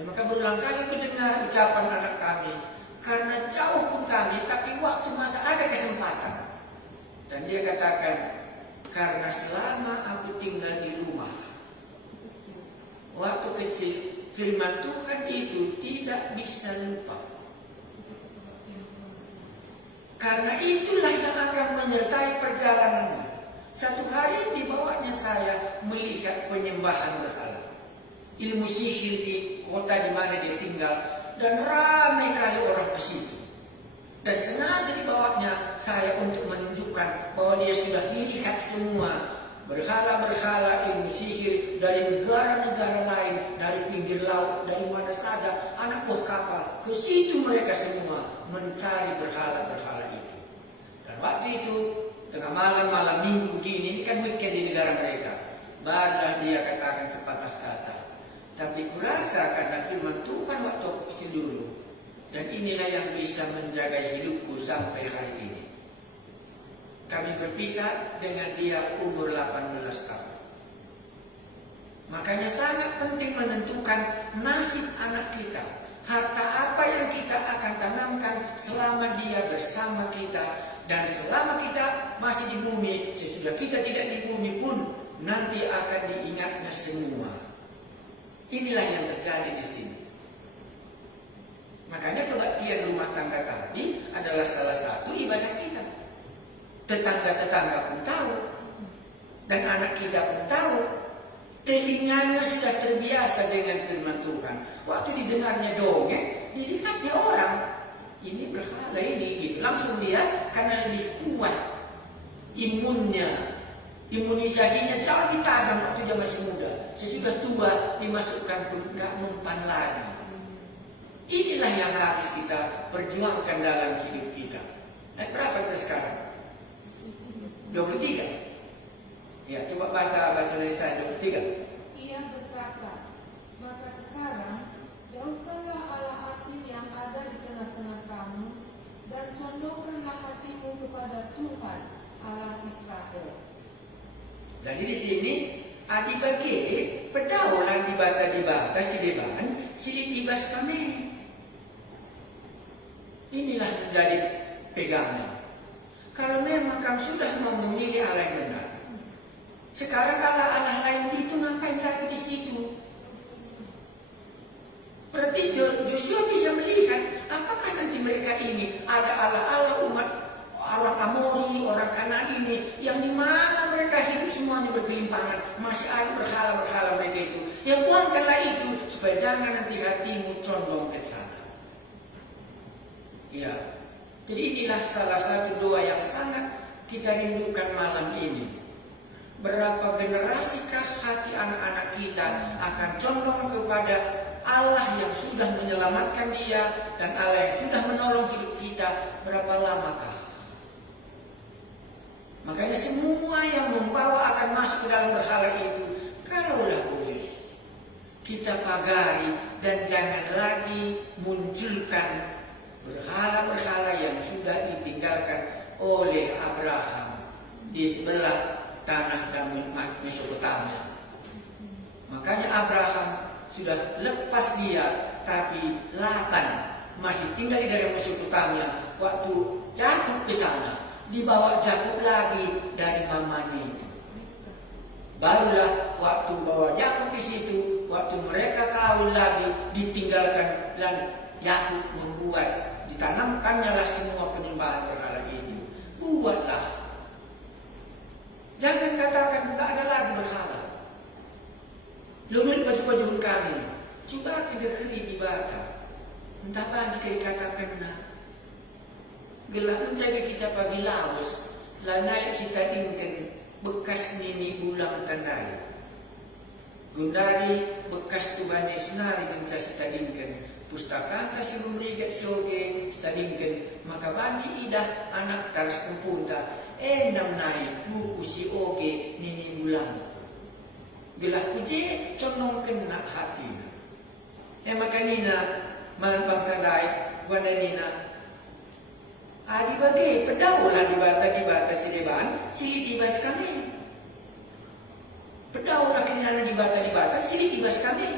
Maka berulang kali mendengar ucapan anak kami. Karena jauh pun kami, tapi waktu masa ada kesempatan. Dan dia katakan, karena selama aku tinggal di rumah, waktu kecil, firman Tuhan itu tidak bisa lupa. Karena itulah yang akan menyertai perjalanannya. Satu hari dibawanya saya melihat penyembahan berhala. Ilmu sihir di kota di mana dia tinggal. Dan ramai kali orang ke situ. Dan sengaja dibawanya saya untuk menunjukkan bahwa dia sudah melihat semua berhala-berhala ilmu sihir dari negara-negara lain, dari pinggir laut, dari mana saja, anak buah kapal. Ke situ mereka semua mencari berhala-berhala itu. Dan waktu itu, tengah malam minggu dini, ini kan weekend di negara mereka. Barulah dia katakan sepatah kata. Tapi kurasa karena firman Tuhan waktu aku kecil dulu. Dan inilah yang bisa menjaga hidupku sampai hari ini. Kami berpisah dengan dia umur 18 tahun. Makanya sangat penting menentukan nasib anak kita. Harta apa yang kita akan tanamkan selama dia bersama kita. Dan selama kita masih di bumi, sesudah kita tidak di bumi pun, nanti akan diingatnya semua. Inilah yang terjadi di sini. Makanya kebaktian rumah tangga tadi adalah salah satu ibadah kita. Tetangga-tetangga pun tahu. Dan anak kita pun tahu. Telinganya sudah terbiasa dengan firman Tuhan. Waktu didengarnya dongeng, dilihatnya orang. Ini berhala ini gitu. Langsung dia karena lebih kuat imunisasinya jauh lebih tajam waktu dia masih muda. Sesudah tua dimasukkan pun nggak mempan lagi. Inilah yang harus kita perjuangkan dalam hidup kita. Berapa kita sekarang? 23. Ya, coba bahasa Indonesia 23. Ia berkata, maka sekarang jauhkanlah Allah asing yang ada di tengah-tengah kamu dan condongkanlah hatimu kepada Tuhan Allah Israel. Jadi di sini adibagi pedaulan dibata sideban sidik ibas kami. Inilah menjadi pegangan. Kalau memang kamu sudah mau memilih Allah yang benar, sekarang Allah lain itu ngapain lagi di situ? Berarti Joshua bisa melihat apakah nanti mereka ini ada Allah umat orang Amori, orang Kanaan ini yang dimana mereka hidup semuanya bergelimpangan, masih ada berhala mereka itu. Yang buangkanlah itu supaya jangan nanti hatimu condong ke sana. Ya, jadi inilah salah satu doa yang sangat kita rindukan malam ini. Berapa generasikah hati anak-anak kita akan condong kepada Allah yang sudah menyelamatkan dia dan Allah yang sudah menolong hidup kita? Berapa lamakah? Makanya semua yang membawa akan masuk ke dalam berhala itu, kalaulah boleh kita pagari dan jangan lagi munculkan berhala-berhala yang sudah ditinggalkan oleh Abraham di sebelah tanah dan Mesopotamia. Makanya Abraham sudah lepas dia, tapi Laban masih tinggal di daerah Mesopotamia. Waktu Yakub ke sana, dibawa Yakub lagi dari mamanya itu. Barulah waktu bawa Yakub di situ, waktu mereka kawin lagi ditinggalkan dan Yakub membuat, ditanamkannya lah semua penyembahan berhala itu. Buatlah. Jangan katakan tak ada lagi berhala. Lumit baju-baju kami, coba tidak keri di bata. Entah apa jika dikatakan nah. Gelap menjaga kita pagi lawas, lanai cita ingken bekas nini ulang tandai. Gundari bekas tubane sunari dan cita ingken. Pustaka kasih rumrigat sioge stadingken maka banci idah anak taras kumpunta enam naik buku si oge nini bulan gelah kuje condong kena hati makanina man bangsa dai wananina adi bagi pedaulah dibata sideban sili tibas kami pedaulah kenana dibata sili tibas kami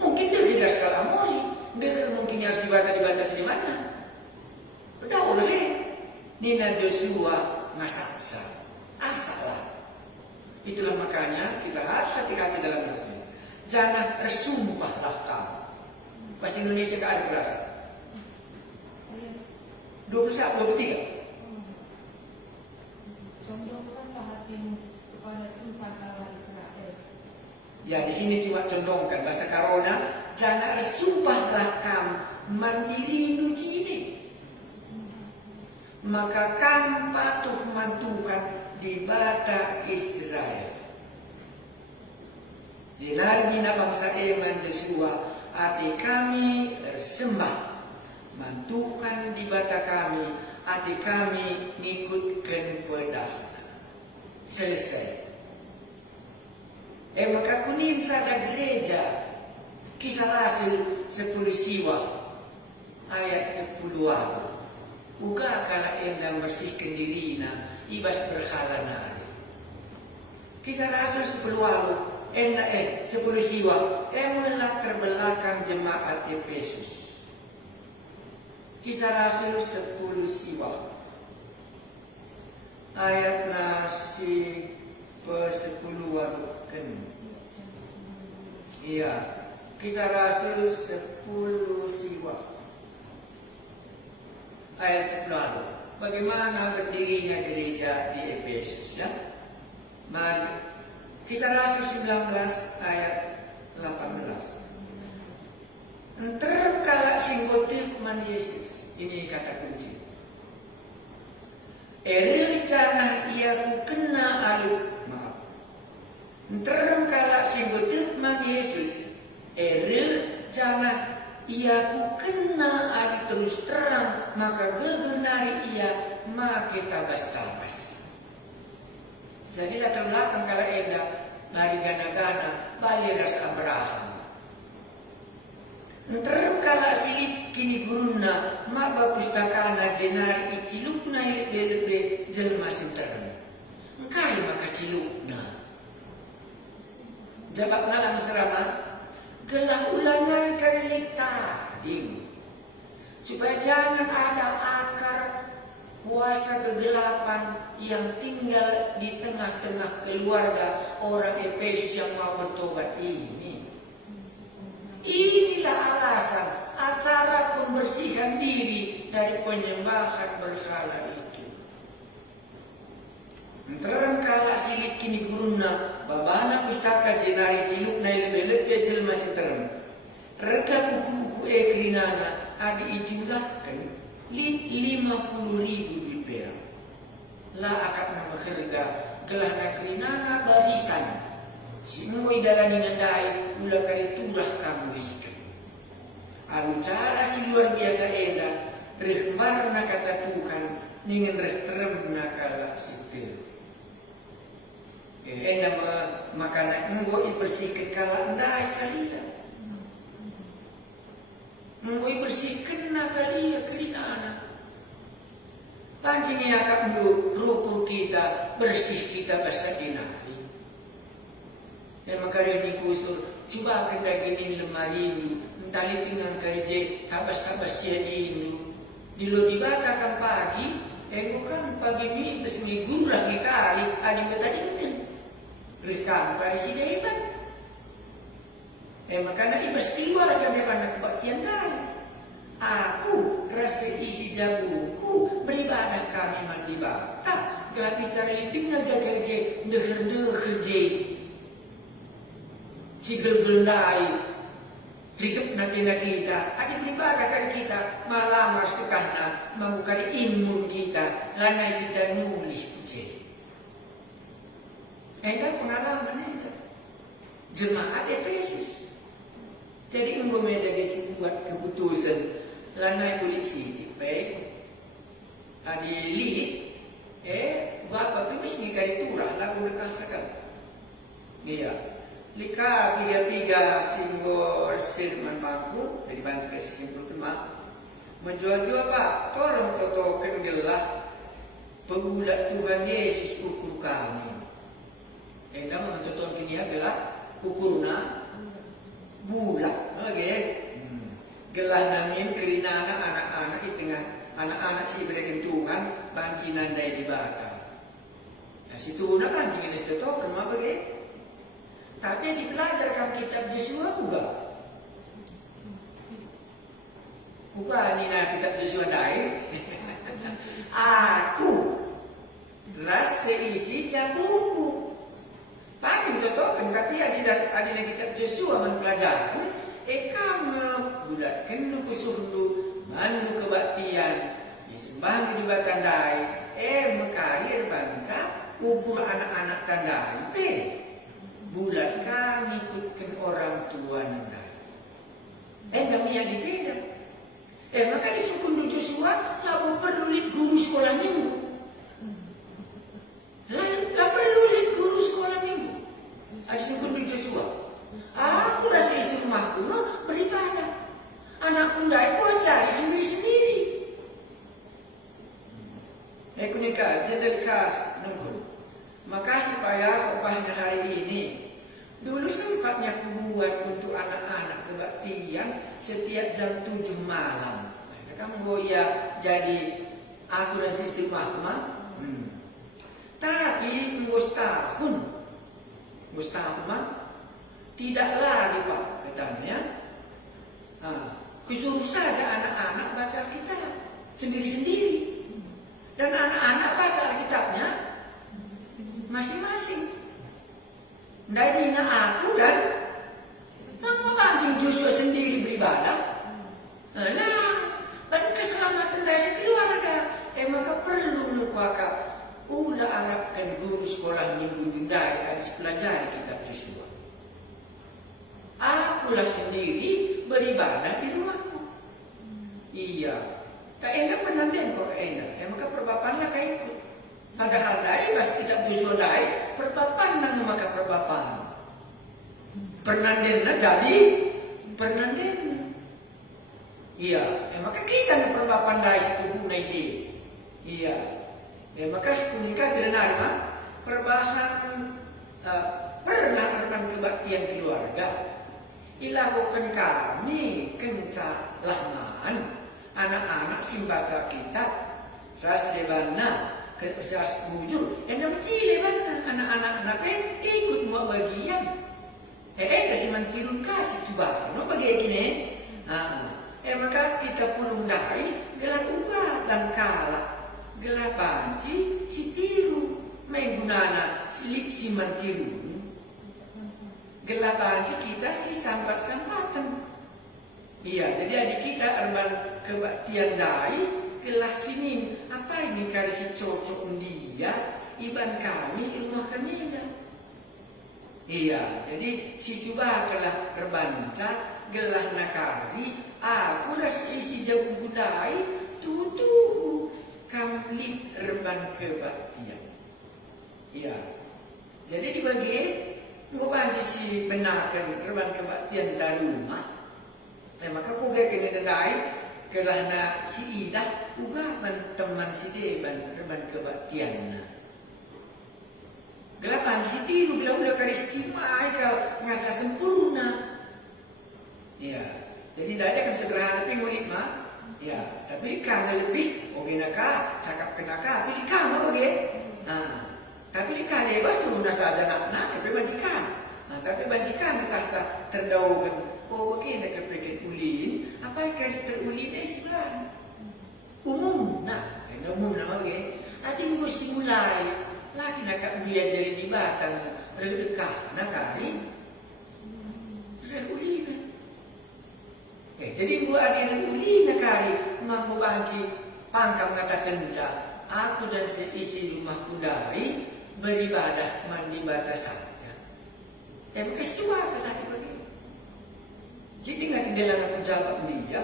mungkin dia tidak sekal Amori. Dia mungkin harus dibatas di mana? Udah oleh Nina Joshua ngasaksa, salah. Itulah makanya kita harus hati-hati dalam bersih. Jangan bersumpahlah kamu. Bahasa Indonesia ke ada berasa. 23. Condongkanlah hatimu kepada Tuhan Allah Israel. Ya di sini cuma condongkan bahasa Karona. Jangan bersumpahlah kamu mandiri nucini. Maka kamu patuh mantukan di bata Israel. Jenar bina bangsa eman Joshua ati kami sembah mantukan di bata kami ati kami ngikutkan pedah. Selesai. Maka kunin sada gereja Kisah Rasul 10 siwa ayat 10 awal. Uga kala endang bersihkan dirina ibas berhala nari. Kisah Rasul 10 awal 10 siwa emelah terbelakang jemaat Efesus. Kisah Rasul 10 siwa ayat nasi ke-10 warukan. Iya. Kisah Rasul 10 siwa ayat 10. Bagaimana berdirinya gereja di Efesus ya? Mari Kisah Rasul 19 ayat 18. Terkala singgotik man Yesus. Ini kata kunci. Rencana ia Terang kala singgotek mang Yesus, jangan ia ku kena adi terus terang, maka gegenari ia make tabas-tabas. Jadi latar belakang kala enda bari gana-gana bali ras Abraham. Terang kala silit kini guruna maba pustakana jenari icilukna lebe-lebe jelma sinterang. Engkai maka cilukna. Jawab ngalang serama gelah ulangan kali tadi supaya jangan ada akar kuasa kegelapan yang tinggal di tengah-tengah keluarga orang Efesus yang mau bertobat ini. Inilah alasan acara pembersihan diri dari penyembahan berhala itu. Terang kala silik kini guruna babana pustaka jenari ciluk na lebe-lebe jelma sinterang. Reka buku-buku ekrinana adi ijulahkan 50.000 di perak. La akak nama kerja gelah na krinana barisan. Si moi dalani nandai mula kali turah kamu bisikan. Alu cara si luar biasa eda rehmar na kata Tuhan ningen reh terem na kala sitir. Enda makanan ngoi bersihkan kala ndai kalia. Ngoi bersihkan na kalia kerinana. Pancing ya kak ruku kita bersih kita bersadinari. Dan makanya ni kusur coba akan dagingin lemari ini mentali pingang kerja tabas-tabas siya ini. Dilo dibatakan pagi, bukan pagi ni tersengi guru lagi kali ada yang tadi kan. Rekam pada si depan. Makanya ibas keluar daripada kebaktian lain. Aku rasa isi jabuku beribadah kami mandi bata. Gelah bicara lipingnya jaga kerja, deher kerja. Si gel-gelai, hidup nanti kita. Ada beribadah kan kita, malam mas kekana, membuka imun kita, lanai kita nulis kerja. Entah pengalaman itu jemaat Efesus. Jadi menggomeda desi buat keputusan lanai polisi, baik. Adi lilit, bapak tulis ni kali turah lagu lekal sekal. Iya, lika tiga simbol sirman baku dari bantu kasih simbol kemak. Menjual-jual pak, tolong toto kengelah pegulat Tuhan Yesus ukur kami. Enda menonton kini adalah ukurna bulat, oke? Gelah namin kerinana anak-anak di tengah anak-anak si berkentungan bancinan dari di bata. Nah situ na bancing ini seto kemana bagai? Tapi dipelajarkan kitab Yesua juga. Bukan ini na kitab Yesua dai. Aku rasa isi jabuku. Paling contohkan tapi ada kitab Yesua mempelajari kamu budak kendu kusurdu mandu kebaktian disembah di batandai mekarir bangsa ukur anak-anak tandai budak kami ikutkan orang tua nandai kami yang ditindak maka disuruh kundu Yesua lalu perlu guru sekolah minggu lalu perlu guru sekolah minggu ada suku di Joshua. Aku rasa isi rumahku beribadah. Anakku ndai kau cari sendiri-sendiri. Aku nikah jadi kas nunggu. Makasih Pak ya upahnya hari ini. Dulu sempatnya aku buat untuk anak-anak kebaktian setiap jam 7 malam. Kamu ya jadi aku dan sistem mahkamah. Tapi mustahun tidak lagi Pak katanya. Disuruh saja anak-anak baca kitab sendiri-sendiri dan anak-anak baca kitabnya masing-masing. Dari aku dan membantu Joshua sendiri beribadah. Dan keselamatan dari keluarga. Maka perlu lupakan ulah arabkan guru sekolah minggu dindai ada pelajari kitab Padahal dai pas kita dosa dai perbapan nang maka perbapan. Pernandenna jadi pernandenna. Iya, maka kita na perbapan dai setubuh na iji. Iya. Maka sepunika tidak nama perbahan pernah kebaktian keluarga. Ilakukan kami kenca lahman anak-anak simbaca kita ras debana ras bujur yang nama cile mana anak-anak ikut mau bagian kasih mantirun kasih coba no bagi gini maka kita pulung dari gelap ubah dan kalah gelap banci si tiru main gunana si mantirun gelapan kita sih sambat-sambatan. Iya, jadi adik kita erban kebaktian dai kelas sini apa ini kali si cocok dia iban kami rumah kami dah. Iya, jadi si coba kelah terbanca gelah nakari aku dah si jauh budai tutuh kami erban kebaktian. Iya, jadi dibagi banci si benarkan reban kebaktian dari rumah. Maka kuga kena dedai kelahna si Ida uga teman si Deban reban kebaktian. Gelapan si tiru bila udah karistima ika ngasa sempurna. Ya, jadi tidak ada kan sederhana tapi murid mah. Ya, tapi kan lebih oke naka cakap kenaka pilih kamu oke. Nah, tapi di kade basu nasa ada nak itu bajikan. Nah, tapi bajikan kasta terdaukan. Oh, begini kepikir ulin. Apa yang terulin sebenarnya? Umum. Nah, umum nama begini. Ada yang mesti mulai. Lagi nak belajar di batang redekah nakari. Terulin. Jadi buat ada ulin nakari mampu banci pangkam kata kenca. Aku dan seisi rumahku dari beribadah mandi batas saja. Bekas tua adalah begini. Jadi nggak di dalam aku jawab dia.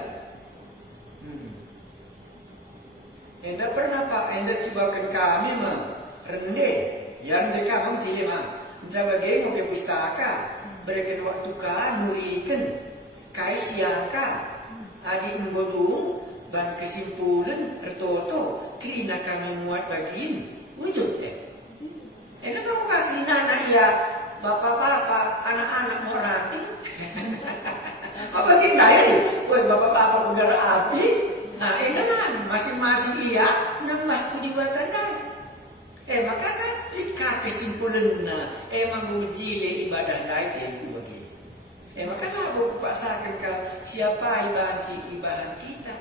Anda pernah pak? Anda cobakan kami mah rende yang mereka kamu tidak mah. Jaga geng ke pustaka. Berikan waktu kan nurikan kai siangka adik membodong ban kesimpulan tertoto kena kami muat bagiin wujud Enak kamu kasih anak ya, bapak-bapak, anak-anak mau ranting. Apa kita ya? Woi bapak-bapak udara api. Nah, enak kan? Masing-masing iya, nambahku di batang. Makanya lika kesimpulan emang menjile ibadah dai itu bagi. Makanya aku paksakan ke siapa ibadah kita.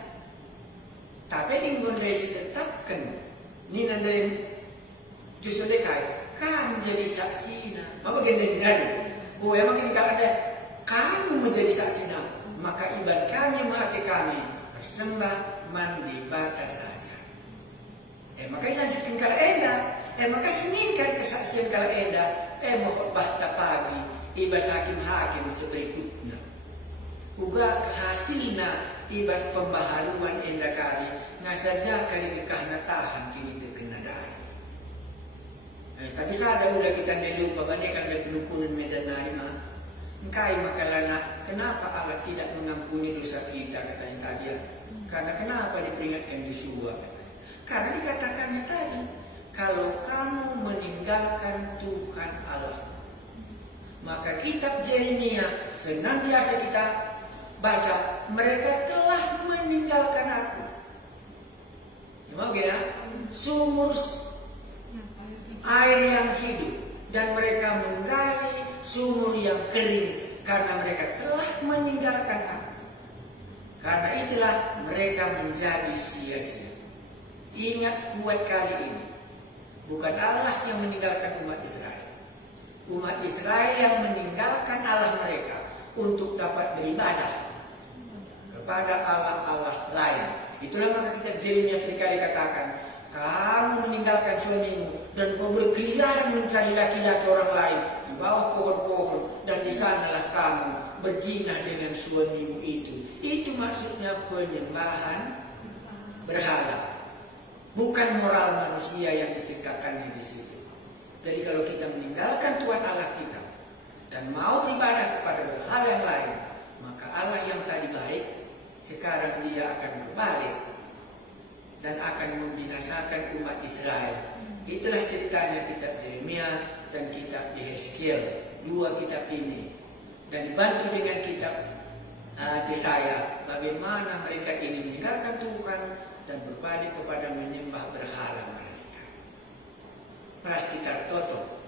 Tapi ini mengundasi tetapkan. Ini nanti justru dekai. Kan menjadi saksina. Apa gini dari? Oh, emang ini kalau ada kamu menjadi saksina, maka ibadah kami menghati kami bersembah mandi batas saja. Maka lanjutkan kalau enda. Maka seninkan kesaksian kalau enda. Mohotbah pagi ibadah hakim seberikutnya. Uga hasilna ibas pembaharuan enda kali ngasaja kali dekahna tahan kini terkena dari. Tapi sadar udah kita nelu babanya kan ada penukunan medan naima. Engkai makalana kenapa Allah tidak mengampuni dosa kita katanya tadi. Karena kenapa diperingatkan Yosua? Karena dikatakannya tadi kalau kamu meninggalkan Tuhan Allah, maka kitab Yeremia senantiasa kita baca mereka telah meninggalkan aku. Gimana? Sumur air yang hidup dan mereka menggali sumur yang kering karena mereka telah meninggalkan aku. Karena itulah mereka menjadi sia-sia. Ingat kuat kali ini, bukan Allah yang meninggalkan umat Israel. Umat Israel yang meninggalkan Allah mereka untuk dapat beribadah kepada Allah-Allah lain. Itulah maka kitab Yeremia sekali katakan, kamu meninggalkan suamimu dan kau berkeliaran mencari laki-laki orang lain di bawah pohon-pohon dan di sanalah kamu berzina dengan suamimu itu. Itu maksudnya penyembahan berhala. bukan moral manusia yang ditegakkannya di situ. Jadi kalau kita meninggalkan Tuhan Allah kita dan mau beribadah kepada berhala yang lain, maka Allah yang tadi baik, sekarang dia akan berbalik dan akan membinasakan umat Israel. Itulah ceritanya kitab Yeremia dan kitab Yehezkiel, dua kitab ini. Dan dibantu dengan kitab Yesaya, bagaimana mereka ini meninggalkan Tuhan dan berbalik kepada menyembah berhala mereka. Pas kita toto,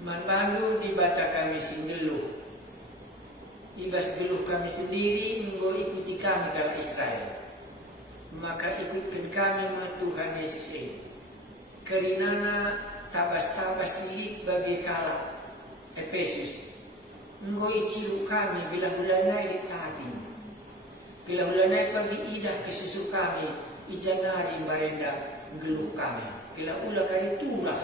manbandu di bata kami singeluh, ibas geluh kami sendiri menggo ikuti kami kalau Israel. Maka ikutkan kami Tuhan Yesus ini. Kerinana tabas-tabas silik bagi kala Efesus. Menggo icilu kami bila hulanai tadi. Bila hulanai bagi idah kesusu kami, ijanari barenda geluh kami. Bila ulah kali turah,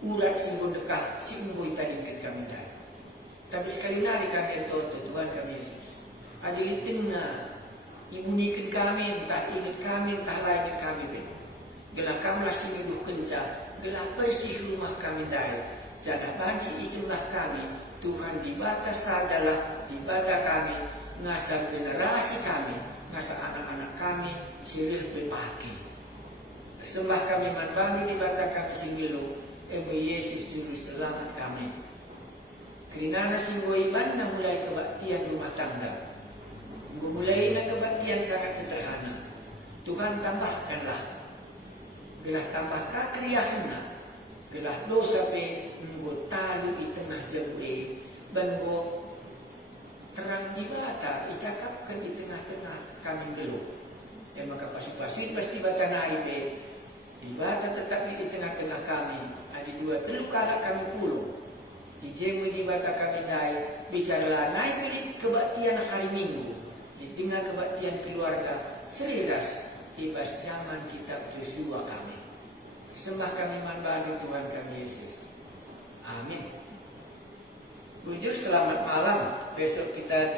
urat simbol dekat, simbol tadi kami dah. Tapi sekali lagi kami tonton Tuhan kami Yesus. Adilitinna, imunikan kami, entah ingat kami, entah lain kami. Gelah kami lah singeluh kencang, gelah bersih rumah kami dah. Jangan banci isimlah kami, Tuhan di batas sajalah, di bata kami, ngasa generasi kami, ngasa anak-anak kami, sirih bepaki. Sembah kami manbangi di bata kami singgilo, Ebo Yesus Juru Selamat kami. Kerinana singgoi na mulai kebaktian rumah tangga. Mulai kebaktian sangat sederhana. Tuhan tambahkanlah, gelah tambah kakriahna, gelah dosa pe menggo tali di tengah jambe bango terang di bata icakapkan di tengah-tengah kami dulu. Ya maka pasti bata naik pe di bata tetap di tengah-tengah kami. Ada dua telu kala kami pulau di jemu di bata kami naik bicara naik pilih kebaktian hari Minggu di tengah kebaktian keluarga serius ibas zaman kitab Yosua kami. Sembah kami manbantu Tuhan kami Yesus. Amin. Bujur selamat malam. Besok kita